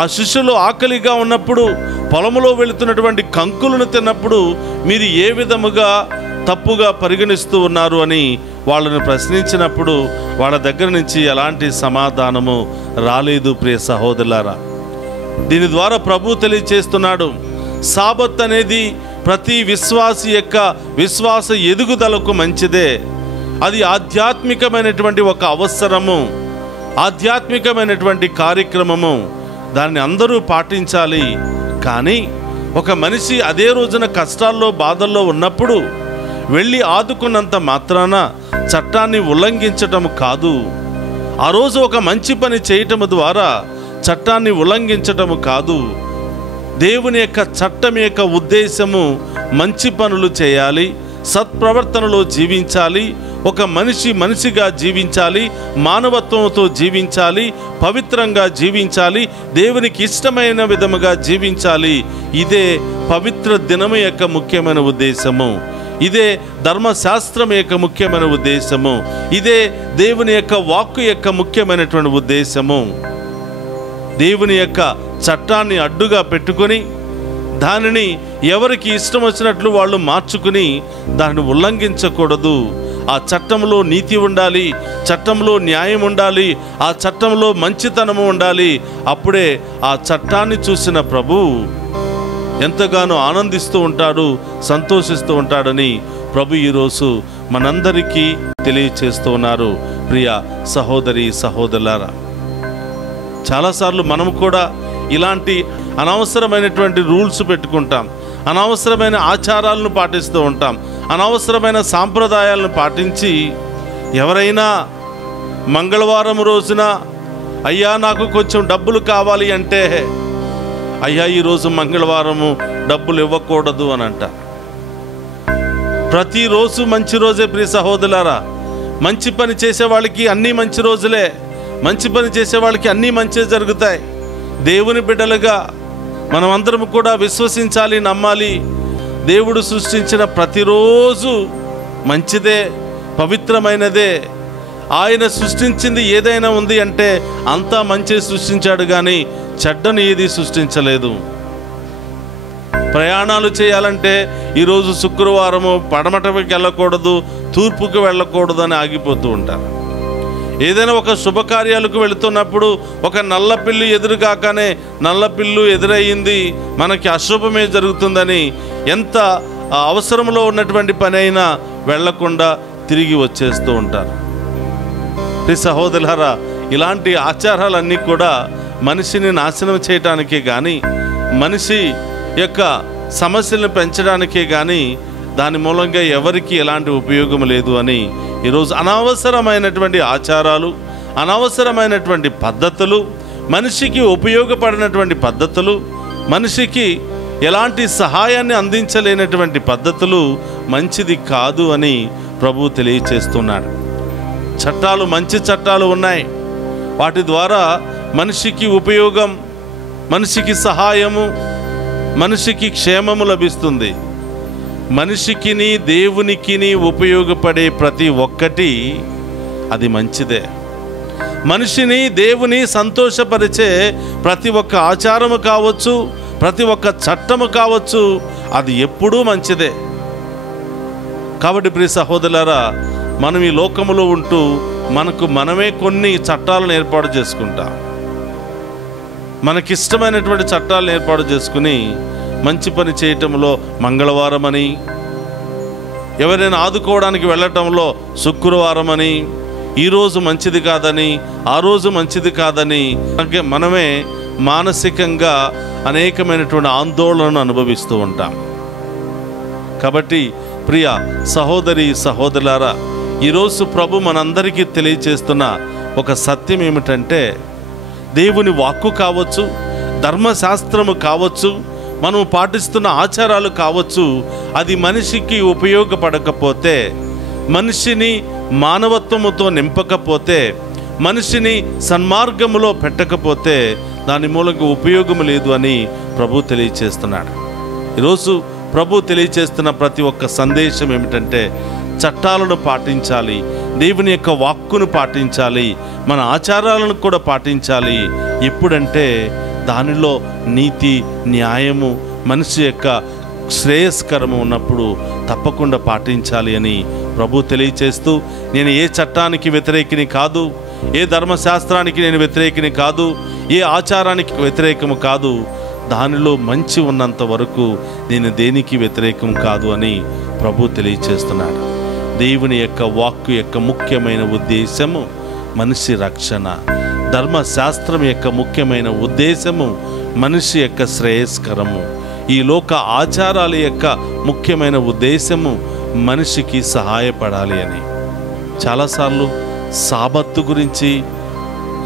ఆ శిష్యులు ఆకలిగా ఉన్నప్పుడు పొలంలో వెళుతున్నటువంటి కంకులను తిన్నప్పుడు మీరు ఏ విధముగా తప్పుగా పరిగణిస్తూ ఉన్నారు అని వాళ్ళని ప్రశ్నించినప్పుడు వాళ్ళ దగ్గర నుంచి ఎలాంటి సమాధానము రాలేదు. ప్రియ సహోదరులారా, దీని ద్వారా ప్రభు తెలియచేస్తున్నాడు, సాబత్ అనేది ప్రతి విశ్వాసి యొక్క విశ్వాస ఎదుగుదలకు మంచిదే. అది ఆధ్యాత్మికమైనటువంటి ఒక అవసరము, ఆధ్యాత్మికమైనటువంటి కార్యక్రమము, దాన్ని అందరూ పాటించాలి. కానీ ఒక మనిషి అదే రోజున కష్టాల్లో బాధల్లో ఉన్నప్పుడు వెళ్ళి ఆదుకున్నంత మాత్రాన చట్టాన్ని ఉల్లంఘించటం కాదు. ఆ రోజు ఒక మంచి పని చేయటం ద్వారా చట్టాన్ని ఉల్లంఘించటము కాదు. దేవుని యొక్క చట్టం యొక్క ఉద్దేశము మంచి పనులు చేయాలి, సత్ప్రవర్తనలో జీవించాలి, ఒక మనిషి మనిషిగా జీవించాలి, మానవత్వంతో జీవించాలి, పవిత్రంగా జీవించాలి, దేవునికి ఇష్టమైన విధముగా జీవించాలి. ఇదే పవిత్ర దినము యొక్క ముఖ్యమైన ఉద్దేశము, ఇదే ధర్మశాస్త్రం యొక్క ముఖ్యమైన ఉద్దేశము, ఇదే దేవుని యొక్క వాక్కు యొక్క ముఖ్యమైనటువంటి ఉద్దేశము. దేవుని యొక్క చట్టాన్ని అడ్డుగా పెట్టుకొని దానిని ఎవరికి ఇష్టం వచ్చినట్లు వాళ్ళు మార్చుకుని దానిని ఉల్లంఘించకూడదు. ఆ చట్టంలో నీతి ఉండాలి, చట్టంలో న్యాయం ఉండాలి, ఆ చట్టంలో మంచితనము ఉండాలి. అప్పుడే ఆ చట్టాన్ని చూసిన ప్రభువు ఎంతగానో ఆనందిస్తూ ఉంటాడు, సంతోషిస్తూ ఉంటాడని ప్రభు ఈరోజు మనందరికీ తెలియచేస్తూ ఉన్నారు. ప్రియ సహోదరి సహోదరులారా, చాలాసార్లు మనం కూడా ఇలాంటి అనవసరమైనటువంటి రూల్స్ పెట్టుకుంటాం, అనవసరమైన ఆచారాలను పాటిస్తూ ఉంటాం, అనవసరమైన సాంప్రదాయాలను పాటించి ఎవరైనా మంగళవారం రోజున అయ్యా నాకు కొంచెం డబ్బులు కావాలి అంటే, అయ్యా ఈరోజు మంగళవారము డబ్బులు ఇవ్వకూడదు అని అంట. ప్రతిరోజు మంచి రోజే ప్రియ సహోదరులారా. మంచి పని చేసే వాళ్ళకి అన్నీ మంచి రోజులే, మంచి పని చేసే వాళ్ళకి అన్నీ మంచి జరుగుతాయి. దేవుని బిడ్డలుగా మనం అందరం కూడా విశ్వసించాలి, నమ్మాలి. దేవుడు సృష్టించిన ప్రతిరోజు మంచిదే, పవిత్రమైనదే. ఆయన సృష్టించింది ఏదైనా ఉంది అంటే అంతా మంచి సృష్టించాడు, కానీ చెడ్డను ఏది సృష్టించలేదు. ప్రయాణాలు చేయాలంటే ఈరోజు శుక్రవారము పడమటకి వెళ్ళకూడదు, తూర్పుకి వెళ్ళకూడదు అని ఆగిపోతూ ఉంటారు. ఏదైనా ఒక శుభకార్యాలకు వెళుతున్నప్పుడు ఒక నల్ల పిల్లు ఎదురుగాకనే నల్ల పిల్లు ఎదురయ్యింది, మనకి అశుభమే జరుగుతుందని ఎంత అవసరంలో ఉన్నటువంటి పని అయినా వెళ్లకుండా తిరిగి వచ్చేస్తూ ఉంటారు. ప్రియ సహోదరులారా, ఇలాంటి ఆచారాలన్నీ కూడా మనిషిని నాశనం చేయటానికే కానీ, మనిషి యొక్క సమస్యలను పెంచడానికే కానీ దాని మూలంగా ఎవరికి ఎలాంటి ఉపయోగం లేదు అని ఈరోజు అనవసరమైనటువంటి ఆచారాలు, అనవసరమైనటువంటి పద్ధతులు, మనిషికి ఉపయోగపడినటువంటి పద్ధతులు, మనిషికి ఎలాంటి సహాయాన్ని అందించలేనటువంటి పద్ధతులు మంచిది కాదు అని ప్రభువు తెలియచేస్తున్నాడు. చట్టాలు, మంచి చట్టాలు ఉన్నాయి. వాటి ద్వారా మనిషికి ఉపయోగం, మనిషికి సహాయము, మనిషికి క్షేమము లభిస్తుంది. మనిషికిని దేవునికిని ఉపయోగపడే ప్రతి ఒక్కటి అది మంచిదే. మనిషిని దేవుని సంతోషపరిచే ప్రతి ఒక్క ఆచారము కావచ్చు, ప్రతి ఒక్క చట్టము కావచ్చు, అది ఎప్పుడూ మంచిదే. కాబట్టి ప్రియ సహోదరులారా, మనం ఈ లోకములో ఉంటూ మనకు మనమే కొన్ని చట్టాలను ఏర్పాటు చేసుకుంటాం. మనకిష్టమైనటువంటి చట్టాలను ఏర్పాటు చేసుకుని మంచి పని చేయటంలో మంగళవారం అని, ఎవరైనా ఆదుకోవడానికి వెళ్ళటంలో శుక్రవారం అని, ఈరోజు మంచిది కాదని, ఆ రోజు మంచిది కాదని మనమే మానసికంగా అనేకమైనటువంటి ఆందోళనను అనుభవిస్తూ ఉంటాం. కాబట్టి ప్రియ సహోదరి సహోదరులారా, ఈరోజు ప్రభు మనందరికీ తెలియచేస్తున్న ఒక సత్యం ఏమిటంటే, దేవుని వాక్కు కావచ్చు, ధర్మశాస్త్రము కావచ్చు, మనం పాటిస్తున్న ఆచారాలు కావచ్చు, అది మనిషికి ఉపయోగపడకపోతే, మనిషిని మానవత్వముతో నింపకపోతే, మనిషిని సన్మార్గములో పెట్టకపోతే దాని మూలంగా ఉపయోగం లేదు అని ప్రభు తెలియచేస్తున్నాడు. ఈరోజు ప్రభు తెలియచేస్తున్న ప్రతి ఒక్క సందేశం ఏమిటంటే, చట్టాలను పాటించాలి, దేవుని యొక్క వాక్కును పాటించాలి, మన ఆచారాలను కూడా పాటించాలి. ఎప్పుడంటే దానిలో నీతి, న్యాయము, మనిషి యొక్క శ్రేయస్కరము ఉన్నప్పుడు తప్పకుండా పాటించాలి అని ప్రభు తెలియచేస్తూ, నేను ఏ చట్టానికి వ్యతిరేకిని కాదు, ఏ ధర్మశాస్త్రానికి నేను వ్యతిరేకిని కాదు, ఏ ఆచారానికి వ్యతిరేకము కాదు, దానిలో మంచి ఉన్నంత వరకు నేను దేనికి వ్యతిరేకం కాదు అని ప్రభు తెలియచేస్తున్నాడు. దేవుని యొక్క వాక్కు యొక్క ముఖ్యమైన ఉద్దేశము మనిషి రక్షణ. ధర్మశాస్త్రం యొక్క ముఖ్యమైన ఉద్దేశము మనిషి యొక్క శ్రేయస్కరము. ఈ లోక ఆచారాల యొక్క ముఖ్యమైన ఉద్దేశము మనిషికి సహాయపడాలి అని. చాలాసార్లు సాబత్తు గురించి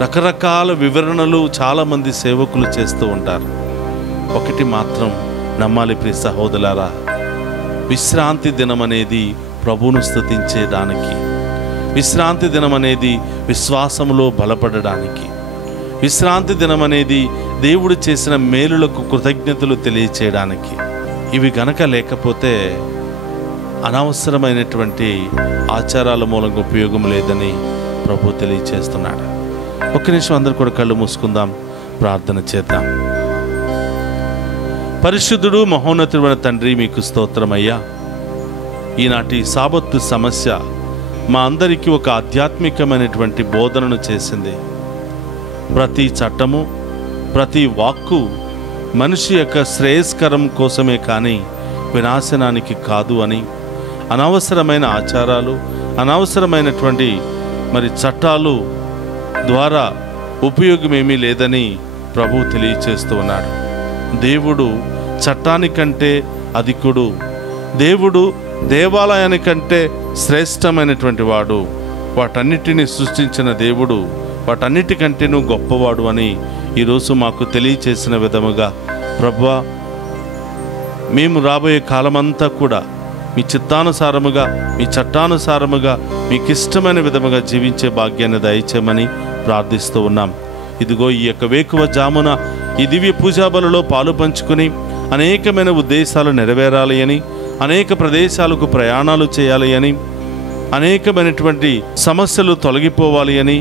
రకరకాల వివరణలు చాలామంది సేవకులు చేస్తూ ఉంటారు. ఒకటి మాత్రం నమ్మాలి ప్రియ సహోదరులారా, విశ్రాంతి దినం అనేది ప్రభువును స్తుతించేదానికి, విశ్రాంతి దినం అనేది విశ్వాసములో బలపడడానికి, విశ్రాంతి దినం అనేది దేవుడు చేసిన మేలులకు కృతజ్ఞతలు తెలియచేయడానికి. ఇవి గనక లేకపోతే అనవసరమైనటువంటి ఆచారాల మూలంగా ఉపయోగం లేదని ప్రభు తెలియచేస్తున్నాడు. ఒక్క నిమిషం అందరూ కూడా కళ్ళు మూసుకుందాం, ప్రార్థన చేద్దాం. పరిశుద్ధుడు మహోన్నతుడైన తండ్రి, మీకు స్తోత్రమయ్యా. ఈనాటి సాబత్తు సమస్య మా అందరికీ ఒక ఆధ్యాత్మికమైనటువంటి బోధనను చేసింది. ప్రతి చట్టము, ప్రతి వాక్కు మనిషి యొక్క శ్రేయస్కరం కోసమే కానీ వినాశనానికి కాదు అని, అనవసరమైన ఆచారాలు, అనవసరమైనటువంటి చట్టాలు ద్వారా ఉపయోగమేమీ లేదని ప్రభువు తెలియచేస్తూ ఉన్నాడు. దేవుడు చట్టానికంటే అధికుడు, దేవుడు దేవాలయానికంటే శ్రేష్టమైనటువంటి వాడు, వాటన్నిటిని సృష్టించిన దేవుడు వాటన్నిటికంటేనూ గొప్పవాడు అని ఈరోజు మాకు తెలియచేసిన విధముగా ప్రభువా, మేము రాబోయే కాలమంతా కూడా మీ చిత్తానుసారముగా, మీ చట్టానుసారముగా, మీకు ఇష్టమైన విధముగా జీవించే భాగ్యాన్ని దయచేయమని ప్రార్థిస్తూ ఉన్నాం. ఇదిగో ఈ యొక్క వేకువ జామున ఈ దివ్య పూజా బలిలో పాలు పంచుకుని అనేకమైన ఉద్దేశాలు నెరవేరాలి అని, అనేక ప్రదేశాలకు ప్రయాణాలు చేయాలి అని, అనేకమైనటువంటి సమస్యలు తొలగిపోవాలి అని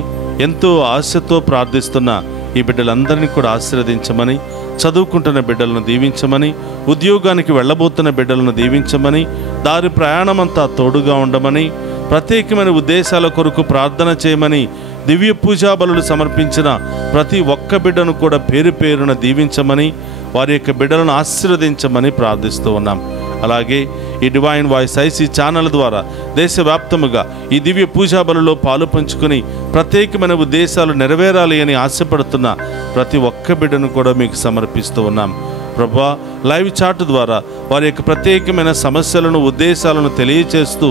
ఎంతో ఆశతో ప్రార్థిస్తున్న ఈ బిడ్డలందరినీ కూడా ఆశీర్వదించమని, చదువుకుంటున్న బిడ్డలను దీవించమని, ఉద్యోగానికి వెళ్ళబోతున్న బిడ్డలను దీవించమని, దారి ప్రయాణమంతా తోడుగా ఉండమని, ప్రత్యేకమైన ఉద్దేశాల కొరకు ప్రార్థన చేయమని దివ్య పూజా బలులు సమర్పించిన ప్రతి ఒక్క బిడ్డను కూడా పేరు పేరున దీవించమని, వారి యొక్క బిడ్డలను ఆశీర్వదించమని ప్రార్థిస్తూ ఉన్నాం. అలాగే ఈ డివైన్ వాయిస్ ఐసీ ఛానల్ ద్వారా దేశవ్యాప్తముగా ఈ దివ్య పూజా బలులో పాలు పంచుకొని ప్రత్యేకమైన ఉద్దేశాలు నెరవేరాలి అని ఆశపడుతున్న ప్రతి ఒక్క బిడ్డను కూడా మీకు సమర్పిస్తూ ఉన్నాం. ప్రభువా, లైవ్ చాట్ ద్వారా వారి యొక్క ప్రత్యేకమైన సమస్యలను, ఉద్దేశాలను తెలియచేస్తూ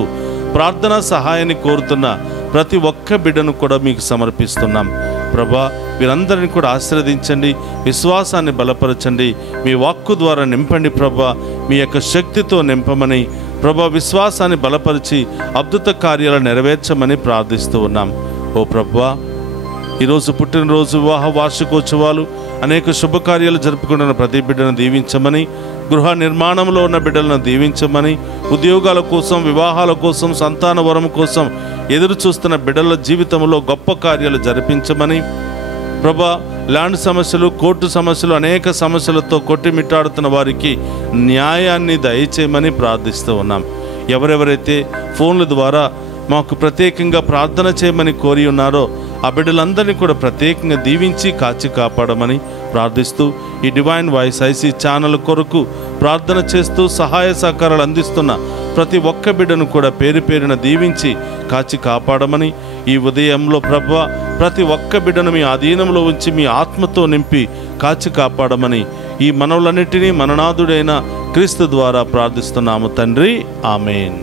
ప్రార్థనా సహాయాన్ని కోరుతున్న ప్రతి ఒక్క బిడ్డను కూడా మీకు సమర్పిస్తున్నాం. ప్రభా, వీరందరిని కూడా ఆశీర్వదించండి, విశ్వాసాన్ని బలపరచండి, మీ వాక్కు ద్వారా నింపండి ప్రభా, మీ యొక్క శక్తితో నింపమని ప్రభా, విశ్వాసాన్ని బలపరిచి అద్భుత కార్యాలు నెరవేర్చమని ప్రార్థిస్తూ ఉన్నాం. ఓ ప్రభువా, ఈరోజు పుట్టినరోజు, వివాహ వార్షికోత్సవాలు, అనేక శుభకార్యాలు జరుపుకుంటున్న ప్రతి బిడ్డను దీవించమని, గృహ నిర్మాణంలో ఉన్న బిడ్డలను దీవించమని, ఉద్యోగాల కోసం, వివాహాల కోసం, సంతాన వరం కోసం ఎదురు చూస్తున్న బిడ్డల జీవితంలో గొప్ప కార్యాలు జరిపించమని ప్రభా, ల్యాండ్ సమస్యలు, కోర్టు సమస్యలు, అనేక సమస్యలతో కొట్టిమిట్టాడుతున్న వారికి న్యాయాన్ని దయచేయమని ప్రార్థిస్తూ ఉన్నాం. ఎవరెవరైతే ఫోన్ల ద్వారా మాకు ప్రత్యేకంగా ప్రార్థన చేయమని కోరి ఉన్నారో ఆ బిడ్డలందరినీ కూడా ప్రత్యేకంగా దీవించి కాచి కాపాడమని ప్రార్థిస్తూ, ఈ డివైన్ వాయిస్ ఐసీ ఛానల్ కొరకు ప్రార్థన చేస్తూ సహాయ సహకారాలు అందిస్తున్న ప్రతి ఒక్క బిడ్డను కూడా పేరు పేరున దీవించి కాచి కాపాడమని, ఈ ఉదయంలో ప్రభువా, ప్రతి ఒక్క బిడ్డను మీ ఆధీనంలో ఉంచి మీ ఆత్మతో నింపి కాచి కాపాడమని ఈ మనవులన్నిటినీ మననాథుడైన క్రీస్తు ద్వారా ప్రార్థిస్తున్నాము తండ్రి. ఆమేన్.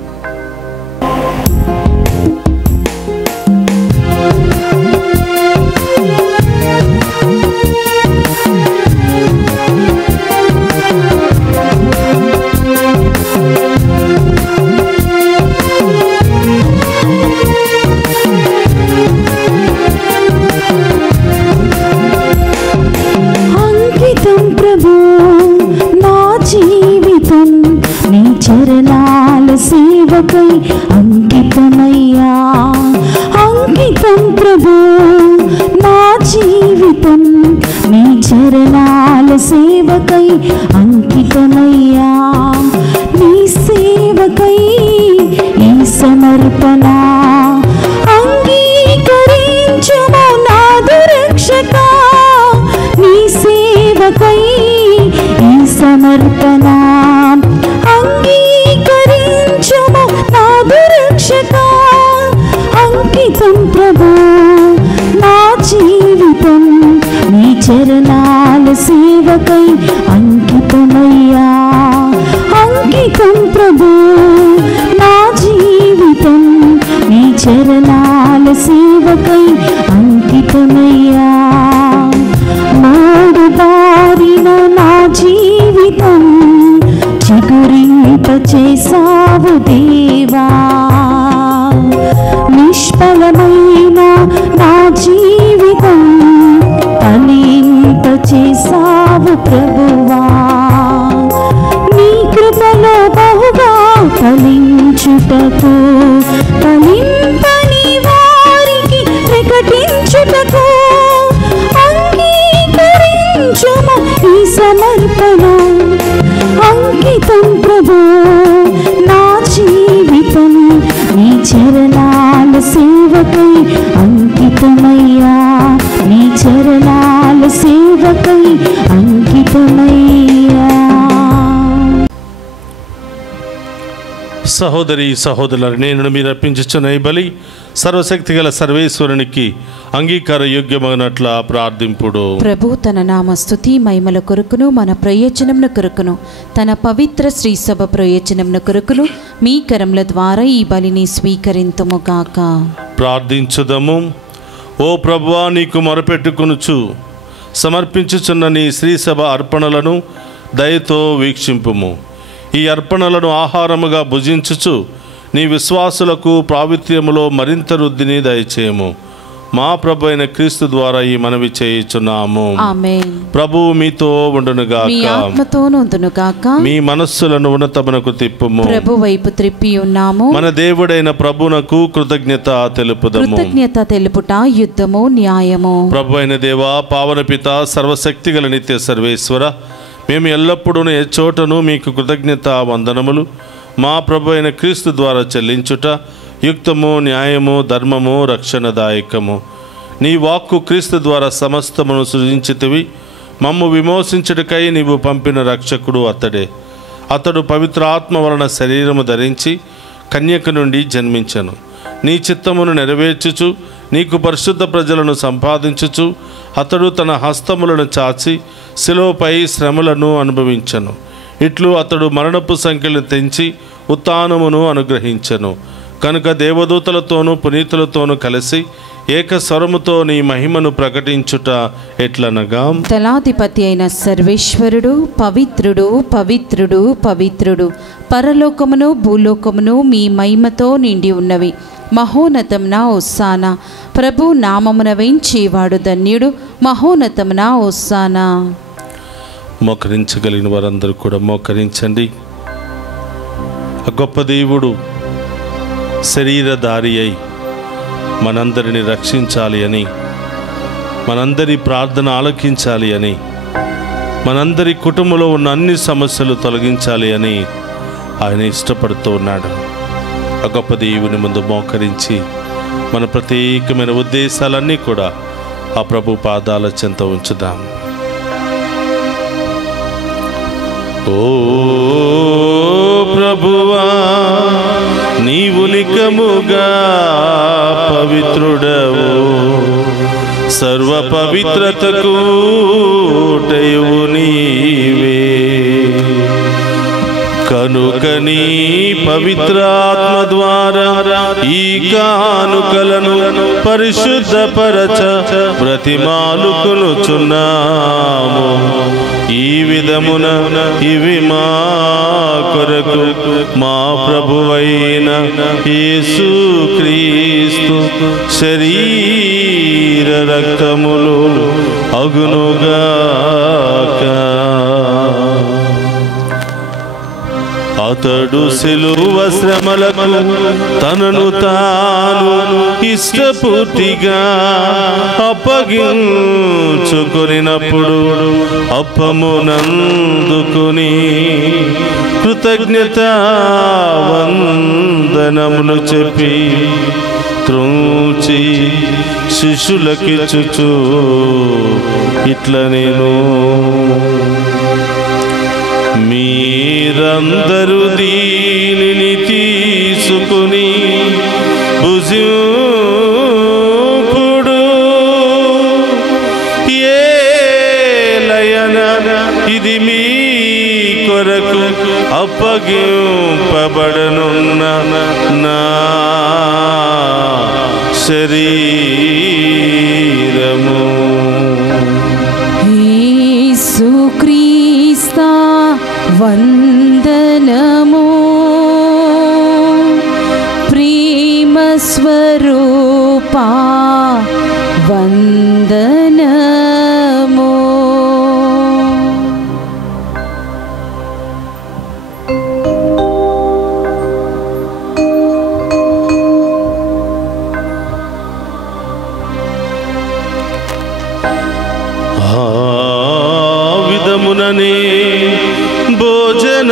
చరణాల సేవకై అంకితమయ్యా, అంకితం ప్రభు నా జీవితం, నీ చరణాల సేవకై అంకితమయ్యా, నీ సేవకై ఈ సమర్పణ అంగీకరించుము నాదు రక్షక, నీ సేవకై ఈ సమర్పణ అంగీకరించుము నాదు రక్షక, అంకితం ప్రభు నా జీవితం, నీ చరణాల సేవకై అంకితమయ్యా, అంకితం ప్రభు నా జీవితం, నీ చరణాల సేవకై అంకితమయ్యా. మూడు బారిన నా జీవితం చిగురింప చేసావు దేవా, నిష్ఫలమైన నా జీవితం ఫలింప చేసావు ప్రభువా, నీ కృపలో బహుగా ఫలించుటకు, ఫలింపని వారికి ప్రకటించుటకు అంగీకరించుము ఈ సమర్పణ, అంకితం ప్రభు నా జీవితం, నీ చరణాల సేవకై అంకితమయ్యా, నీ చరణాల సేవకై అంకితమయ్యా. సహోదరి సహోదరులారా, నేను మీరు అర్పించుచున్న ఈ బలి సర్వశక్తి గల సర్వేశ్వరునికి అంగీకార యోగ్యమగినట్ల ప్రార్థింపుడు. ప్రభు తన నామ స్తుతి మహిమల కొరకును మన ప్రయోజనమున కొరకును తన పవిత్ర శ్రీ సభ ప్రయోజనమున కొరకును మీ కరముల ద్వారా ఈ బలిని స్వీకరింతుముగాక. ప్రార్థించుదము. ఓ ప్రభువా, నీకు మొరపెట్టుకొనుచు సమర్పించుచున్న నీ శ్రీ సభ అర్పణలను దయతో వీక్షింపుము. ఈ అర్పణలను ఆహారముగా భుజించుచు నీ విశ్వాసులకు ప్రావిత్ర్యములో మరింత వృద్ధిని దయచేయము. మా ప్రభు అయిన క్రీస్తు ద్వారా ఈ మనవి చేయుచున్నాము. ఆమేన్. ప్రభువు మీతో ఉండునుగాక, మీ ఆత్మతోను ఉండునుగాక. మీ మనస్సులను ఉన్నతమునకు తిప్పుము. ప్రభు వైపు త్రిప్పి ఉన్నాము. మన దేవుడైన ప్రభునకు కృతజ్ఞత తెలుపుదము. కృతజ్ఞత తెలుపుట యుద్ధము న్యాయము. ప్రభు అయిన దేవా, పావన పిత, సర్వశక్తి గల నిత్య సర్వేశ్వర, మేము ఎల్లప్పుడూ ఏ చోటను మీకు కృతజ్ఞత వందనములు మా ప్రభు అయిన క్రీస్తు ద్వారా చెల్లించుట యుక్తము, న్యాయము, ధర్మము, రక్షణదాయకము. నీ వాక్కు క్రీస్తు ద్వారా సమస్తమును సృజించితివి. మమ్ము విమోచించుటకై నీవు పంపిన రక్షకుడు అతడే. అతడు పవిత్ర ఆత్మ వలన శరీరము ధరించి కన్యక నుండి జన్మించెను. నీ చిత్తమును నెరవేర్చుచు నీకు పరిశుద్ధ ప్రజలను సంపాదించుచు అతడు తన హస్తములను చాచి శిలువపై శ్రమలను అనుభవించెను. ఇట్లు అతడు మరణపు సంఖ్యలను తెంచి ఉత్థానమును అనుగ్రహించెను. కనుక దేవదూతలతోనూ పునీతులతోనూ కలిసి ఏక స్వరముతో నీ మహిమను ప్రకటించుట ఎట్లనగా, తలాధిపతి అయిన సర్వేశ్వరుడు పవిత్రుడు పవిత్రుడు పవిత్రుడు, పరలోకమును భూలోకమును మీ మహిమతో నిండి ఉన్నవి. మహోన్నతమున హోసానా, ప్రభు నామమున వేంచేవాడు ధన్యుడు. మహోన్నతమున హోసానా. మోకరించగలిగిన వారందరూ కూడా మోకరించండి. ఆ గొప్ప దేవుడు శరీరధారి అయి మనందరిని రక్షించాలి అని, మనందరి ప్రార్థన ఆలకించాలి అని, మనందరి కుటుంబంలో ఉన్న అన్ని సమస్యలు తొలగించాలి అని ఆయన ఇష్టపడుతూ ఉన్నాడు. ఆ గొప్ప దేవుని ముందు మోకరించి మన ప్రత్యేకమైన ఉద్దేశాలన్నీ కూడా ఆ ప్రభు పాదాల చెంత ఉంచుదాం. ఓ ప్రభువా, నీవు నికముగా పవిత్రుడవు, సర్వ పవిత్రతకు ఊటయు నీవే. కనుక నీ పవిత్రాత్మ ద్వారా ఈ కానుకలను పరిశుద్ధపరచ బ్రతిమాలుకొనుచున్నాము. ఈ విధమున ఇవి మా కొరకు మా ప్రభువైన యేసుక్రీస్తు శరీర రక్తములు అగునుగాక. అతడు శిలువ శ్రమలకు తనను తాను ఇష్టపూర్తిగా అప్పగించుకొనినప్పుడు అప్పమునందుకుని కృతజ్ఞత వందనములు చెప్పి త్రోచి శిష్యులకిచ్చుచు ఇట్ల నేను, మీరందరూ దీనిని తీసుకుని భుజింపుడు. ఏలయన ఇది మీ కొరకు అప్పగింపబడనున్న నా శరీరము. యేసుక్రీస్తా వందనము, ప్రేమ స్వరూపా వందనము. విధముననే భోజనానంతరము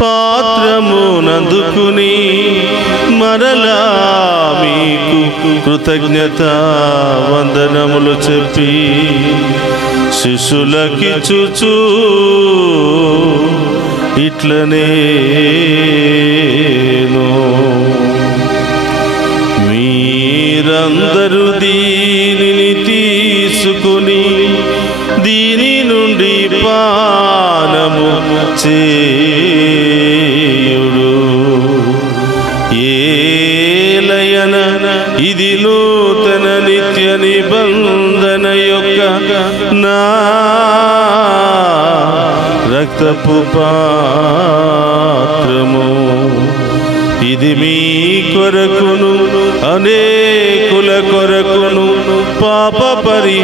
పాత్రమునందుకుని మరలా మీకు కృతజ్ఞత వందనములు చెప్పి శిష్యులకిచ్చుచు ఇట్లనేను మీరందరూ దీనిని తీసుకుని దీని నుండి పానము చేయుడు ఏలయన ఇది నూతన నిత్య నిబంధన యొక్క నా రక్తపు పాత్రము ఇది మీ కొరకును అనేకుల కొరకును పాప పరిహారమునకై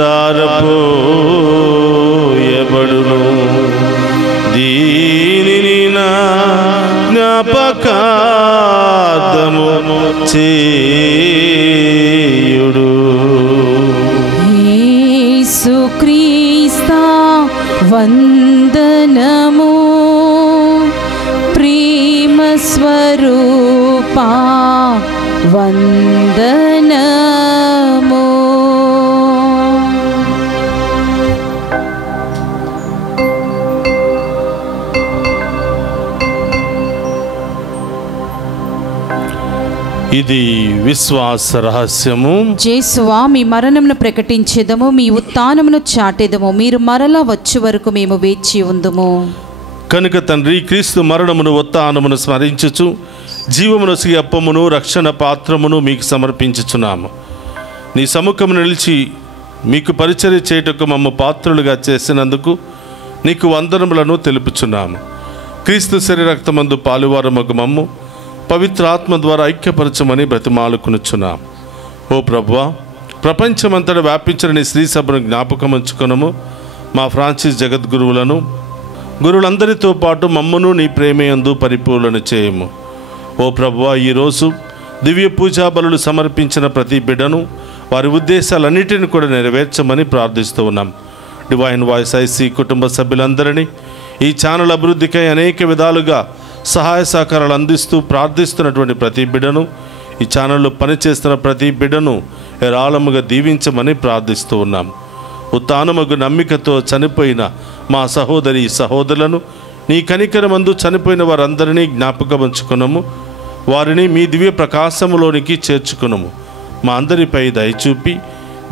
దారపోయబడును దీనిని నా జ్ఞాపకార్థము చేయుడు. యేసుక్రీస్తా వందనము ప్రేమ స్వరూపా వందనము. ఇది విశ్వాస రహస్యము. జేసువా మీ మరణమును ప్రకటించేదము, మీ ఉత్థానమును చాటేదము, మీరు మరలా వచ్చే వరకు మేము వేచి ఉందుము. కనుక తండ్రి, క్రీస్తు మరణమును ఉత్థానమును స్మరించుచు జీవమునొసగి అప్పమును రక్షణ పాత్రమును మీకు సమర్పించుచున్నాము. నీ సముఖమును నిలిచి మీకు పరిచర్య చేయుటకు మమ్ము పాత్రులుగా చేసినందుకు నీకు వందనములను తెలుపుచున్నాము. క్రీస్తు శరీరక్తమందు పాలువారమగు మమ్ము పవిత్ర ఆత్మ ద్వారా ఐక్యపరచమని బ్రతిమాలుకునుచున్నాం. ఓ ప్రభువా, ప్రపంచమంతటా వ్యాపించిన నీ శ్రీ సభను జ్ఞాపకం ఉంచుకొనము. మా ఫ్రాన్సిస్ జగద్గురువులను గురువులందరితో పాటు మమ్మను నీ ప్రేమయందు పరిపూర్ణ చేయము. ఓ ప్రభువా, ఈరోజు దివ్య పూజా బలులు సమర్పించిన ప్రతి బిడ్డను వారి ఉద్దేశాలన్నిటిని కూడా నెరవేర్చమని ప్రార్థిస్తూ ఉన్నాం. డివైన్ వాయిస్ ఐసీ కుటుంబ సభ్యులందరినీ ఈ ఛానల్ అభివృద్ధికై అనేక విధాలుగా సహాయ సహకారాలు అందిస్తూ ప్రార్థిస్తున్నటువంటి ప్రతి బిడ్డను, ఈ ఛానల్లో పనిచేస్తున్న ప్రతి బిడ్డను ఏరాళముగా దీవించమని ప్రార్థిస్తూ ఉన్నాం. ఉత్థానమగు నమ్మికతో చనిపోయిన మా సహోదరి సహోదరులను నీ కనికరమందు చనిపోయిన వారందరినీ జ్ఞాపకం ఉంచుకున్నాము. వారిని మీ దివ్య ప్రకాశములోనికి చేర్చుకున్నాము. మా అందరిపై దయచూపి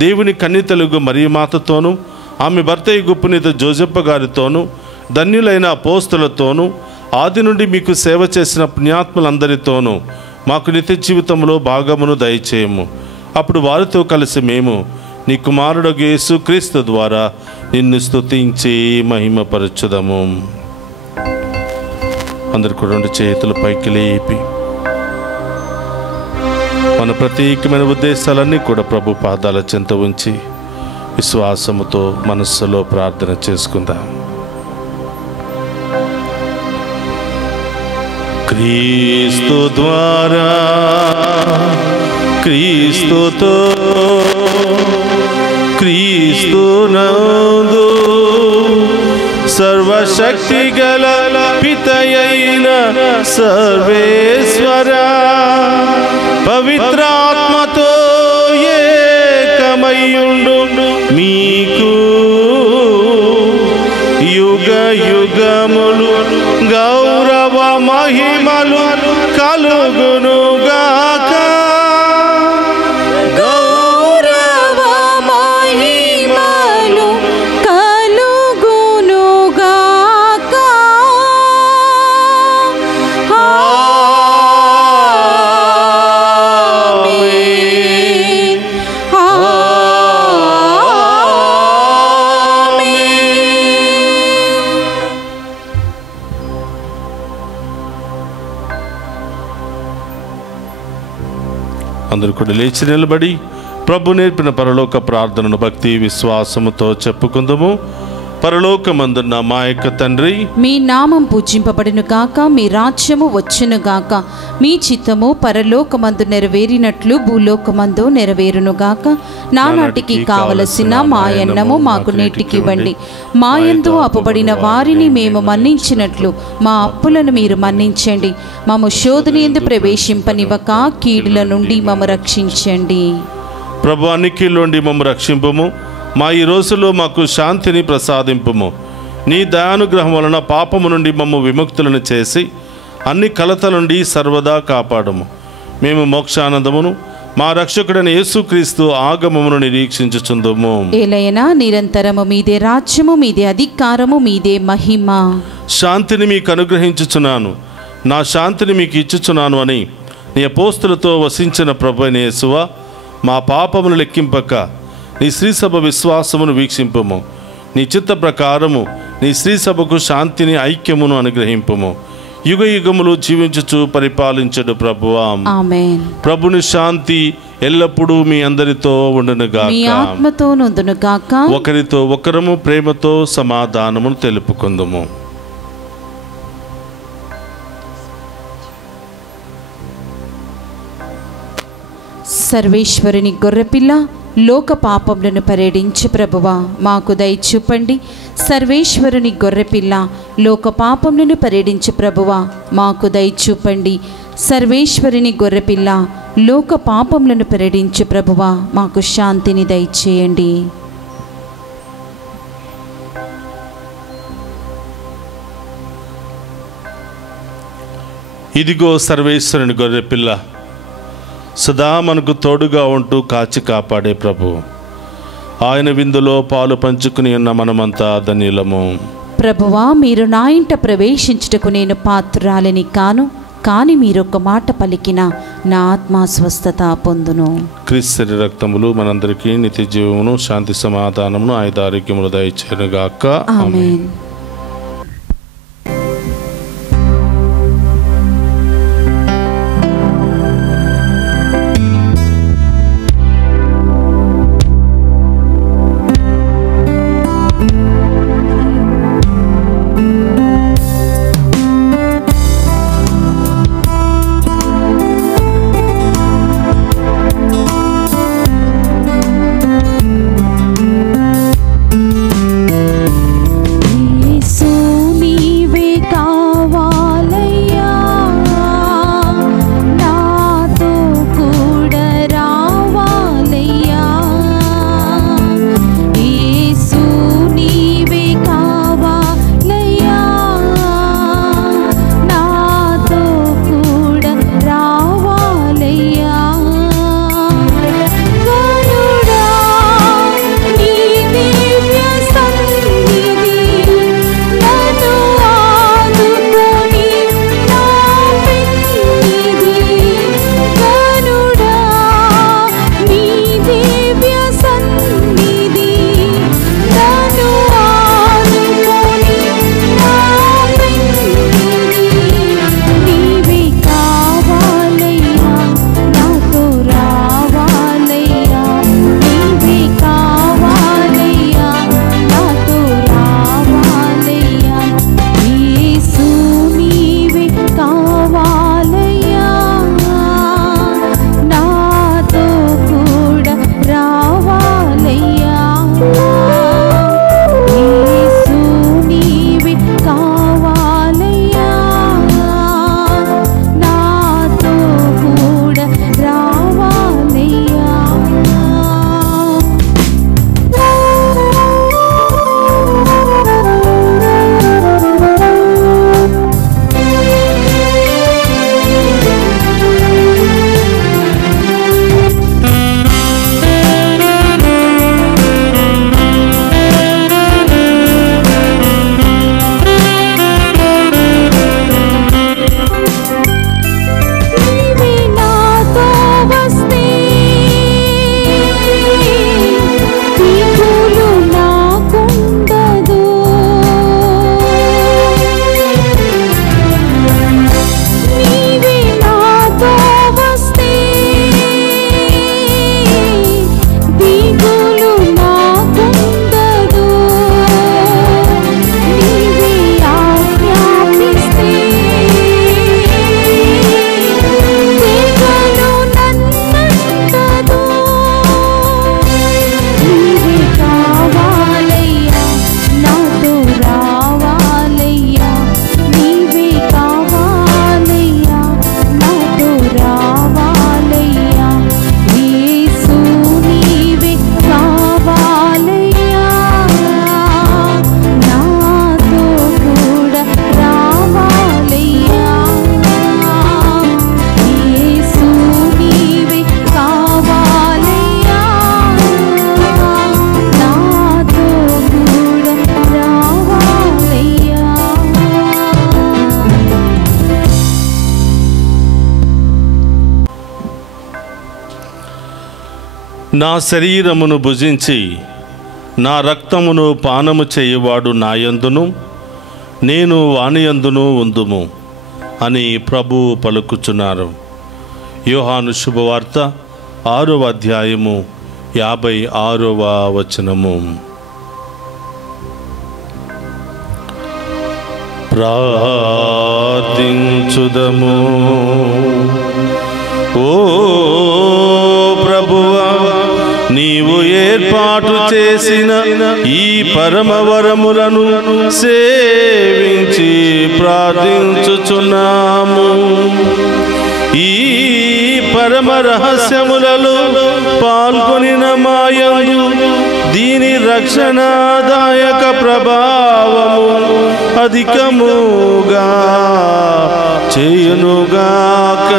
దేవుని కన్యతలుగు మరియమాతతోనూ ఆమె భర్తయ్య పునీత జోజప్ప గారితోనూ ధన్యులైన అపోస్తలతోనూ ఆది నుండి మీకు సేవ చేసిన పుణ్యాత్ములందరితోనూ మాకు నిత్య జీవితంలో భాగమును దయచేయము. అప్పుడు వారితో కలిసి మేము నీ కుమారుడు యేసుక్రీస్తు ద్వారా నిన్ను స్తుతించి మహిమపరచుదము. అందరికీ రెండు చేతులు పైకి లేపి మన ప్రత్యేకమైన ఉద్దేశాలన్నీ కూడా ప్రభు పాదాల చెంత ఉంచి విశ్వాసముతో మనస్సులో ప్రార్థన చేసుకుందాం. క్రీస్తు ద్వారా, క్రీస్తుతో, క్రీస్తునందు సర్వశక్తి గల పితయైన సర్వేశ్వర పవిత్రాత్మతో ఏకమయ్యుండు మీకు యుగ యుగములు గౌరవ మహిమలు కలుగునుగాక. గౌరవ మహిమలు కలుగునుగాక. ఆమేన్. అందరూ కూడా లేచి నిలబడి ప్రభు నేర్పిన పరలోక ప్రార్థనను భక్తి విశ్వాసముతో చెప్పుకుందాము. పరలోకమందున్న మా యొక్క తండ్రి, మీ నామం పూజింపబడును గాక, మీ రాజ్యము వచ్చును గాక, మీ చిత్తము పరలోకమందు నెరవేరినట్లు భూలోకమందు నెరవేరును గాక. నానాటికి కావలసిన మా అన్నము మాకు నేటికివ్వండి. మా యందు అప్పుబడిన వారిని మేము మన్నించినట్లు మా అప్పులను మీరు మన్నించండి. మమ్ము శోధన యందు ప్రవేశింపనివ్వక కీడుల నుండి మమ్ము రక్షించండి. ప్రభు అన్నికీలోండి మమ్ము రక్షింపుము. మా ఈ రోజులో మాకు శాంతిని ప్రసాదింపుము. నీ దయానుగ్రహం వలన పాపము నుండి మమ్ము విముక్తులను చేసి అన్ని కలతల నుండి సర్వదా కాపాడము. మేము మోక్షానందమును మా రక్షకుడైన యేసుక్రీస్తు ఆగమమును నిరీక్షించుచుందుము. ఏలైనా నిరంతరము మీదే రాజ్యము, మీదే అధికారము, మీదే మహిమ. శాంతిని మీకు అనుగ్రహించుచున్నాను, నా శాంతిని మీకు ఇచ్చుచున్నాను అని నీ అపోస్తులతో వసించిన ప్రభువైన యేసువా, మా పాపమును లెక్కింపక నీ శ్రీసభ విశ్వాసమును వీక్షింపుము. నీ చిత్త ప్రకారము నీ శ్రీసభకు శాంతిని, ఐక్యమును అనుగ్రహింపుము. యుగ యుగములు జీవించుచు పరిపాలించడు ప్రభువా. ఆమేన్. ప్రభుని శాంతి ఎల్లప్పుడూ మీ అందరితో ఉండునుగాక. మీ ఆత్మతో నుండునుగాక. ఒకరితో ఒకరము ప్రేమతో సమాధానమును తెలుపుకుందుము. సర్వేశ్వరుని గొర్రెపిల్ల, లోక పాపములను పరిహరించు ప్రభువా, మాకు దయ చూపండి. సర్వేశ్వరుని గొర్రెపిల్ల, లోక పాపములను పరిహరించు ప్రభువా, మాకు దయ చూపండి. సర్వేశ్వరుని గొర్రెపిల్ల, లోక పాపములను పరిహరించు ప్రభువా, మాకు శాంతిని దయచేయండి. ఇదిగో సర్వేశ్వరుని గొర్రెపిల్ల, సదా మనకు తోడుగా ఉంటూ కాచి కాపాడే ప్రభు. ఆయన విందులో పాలు పంచుకుని ఉన్న మనమంతా ధన్యులము. ప్రభువా, మీరు నా ఇంట ప్రవేశించుటకు నేను పాత్రురాలిని కాను, కానీ మీరొక మాట పలికిన నా ఆత్మ స్వస్థత పొందును. క్రీస్తు రక్తములు మనందరికీ నిత్య జీవమును, శాంతి సమాధానమును, ఆయుధారోగ్యములు దయచేయునుగాక. ఆమేన్. నా శరీరమును భుజించి నా రక్తమును పానము చేయువాడు నాయందును నేను వానియందును ఉందుము అని ప్రభువు పలుకుచున్నారు. యోహాను శుభవార్త 6వ అధ్యాయము 56వ వచనము. ప్రార్థించుదము. ఓ ప్రభువా, నీవు ఏర్పాటు చేసిన ఈ పరమవరములను సేవించి ప్రార్థించుచున్నాము. ఈ పరమ రహస్యములలో పాల్గొనిన మాయందు దీని రక్షణాదాయక ప్రభావము అధికముగా చేయునుగాక.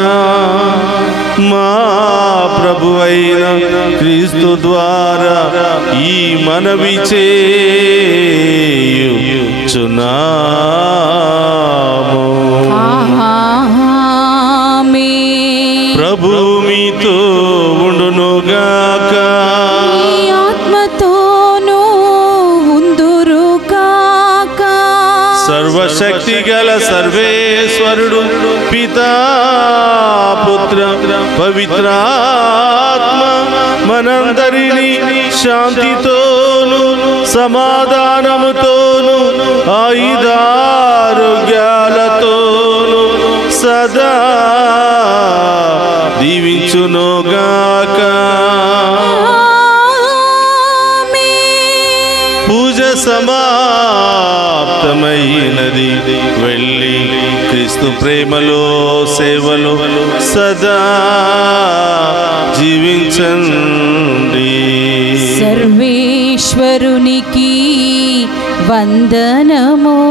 మా ప్రభువైన క్రీస్తు ద్వారా ఈ మనవి చేయుచున్నాము. ప్రభు మీతో ఉండునుగాక. ఆత్మతోనూ ఉందురుగాక. సర్వశక్తి గల సర్వేశ్వరుడు పితా పుత్ర పవిత్రాత్మ మనందరినీ శాంతితోను సమాధానముతోను ఆయుధారోగ్యాలతోను సదా దీవించునుగాక. పూజ సమాప్తమైనది. వెళ్ళి క్రీస్తు ప్రేమలో సేవలో సదా జీవించండి. సర్వేశ్వరునికి వందనములు.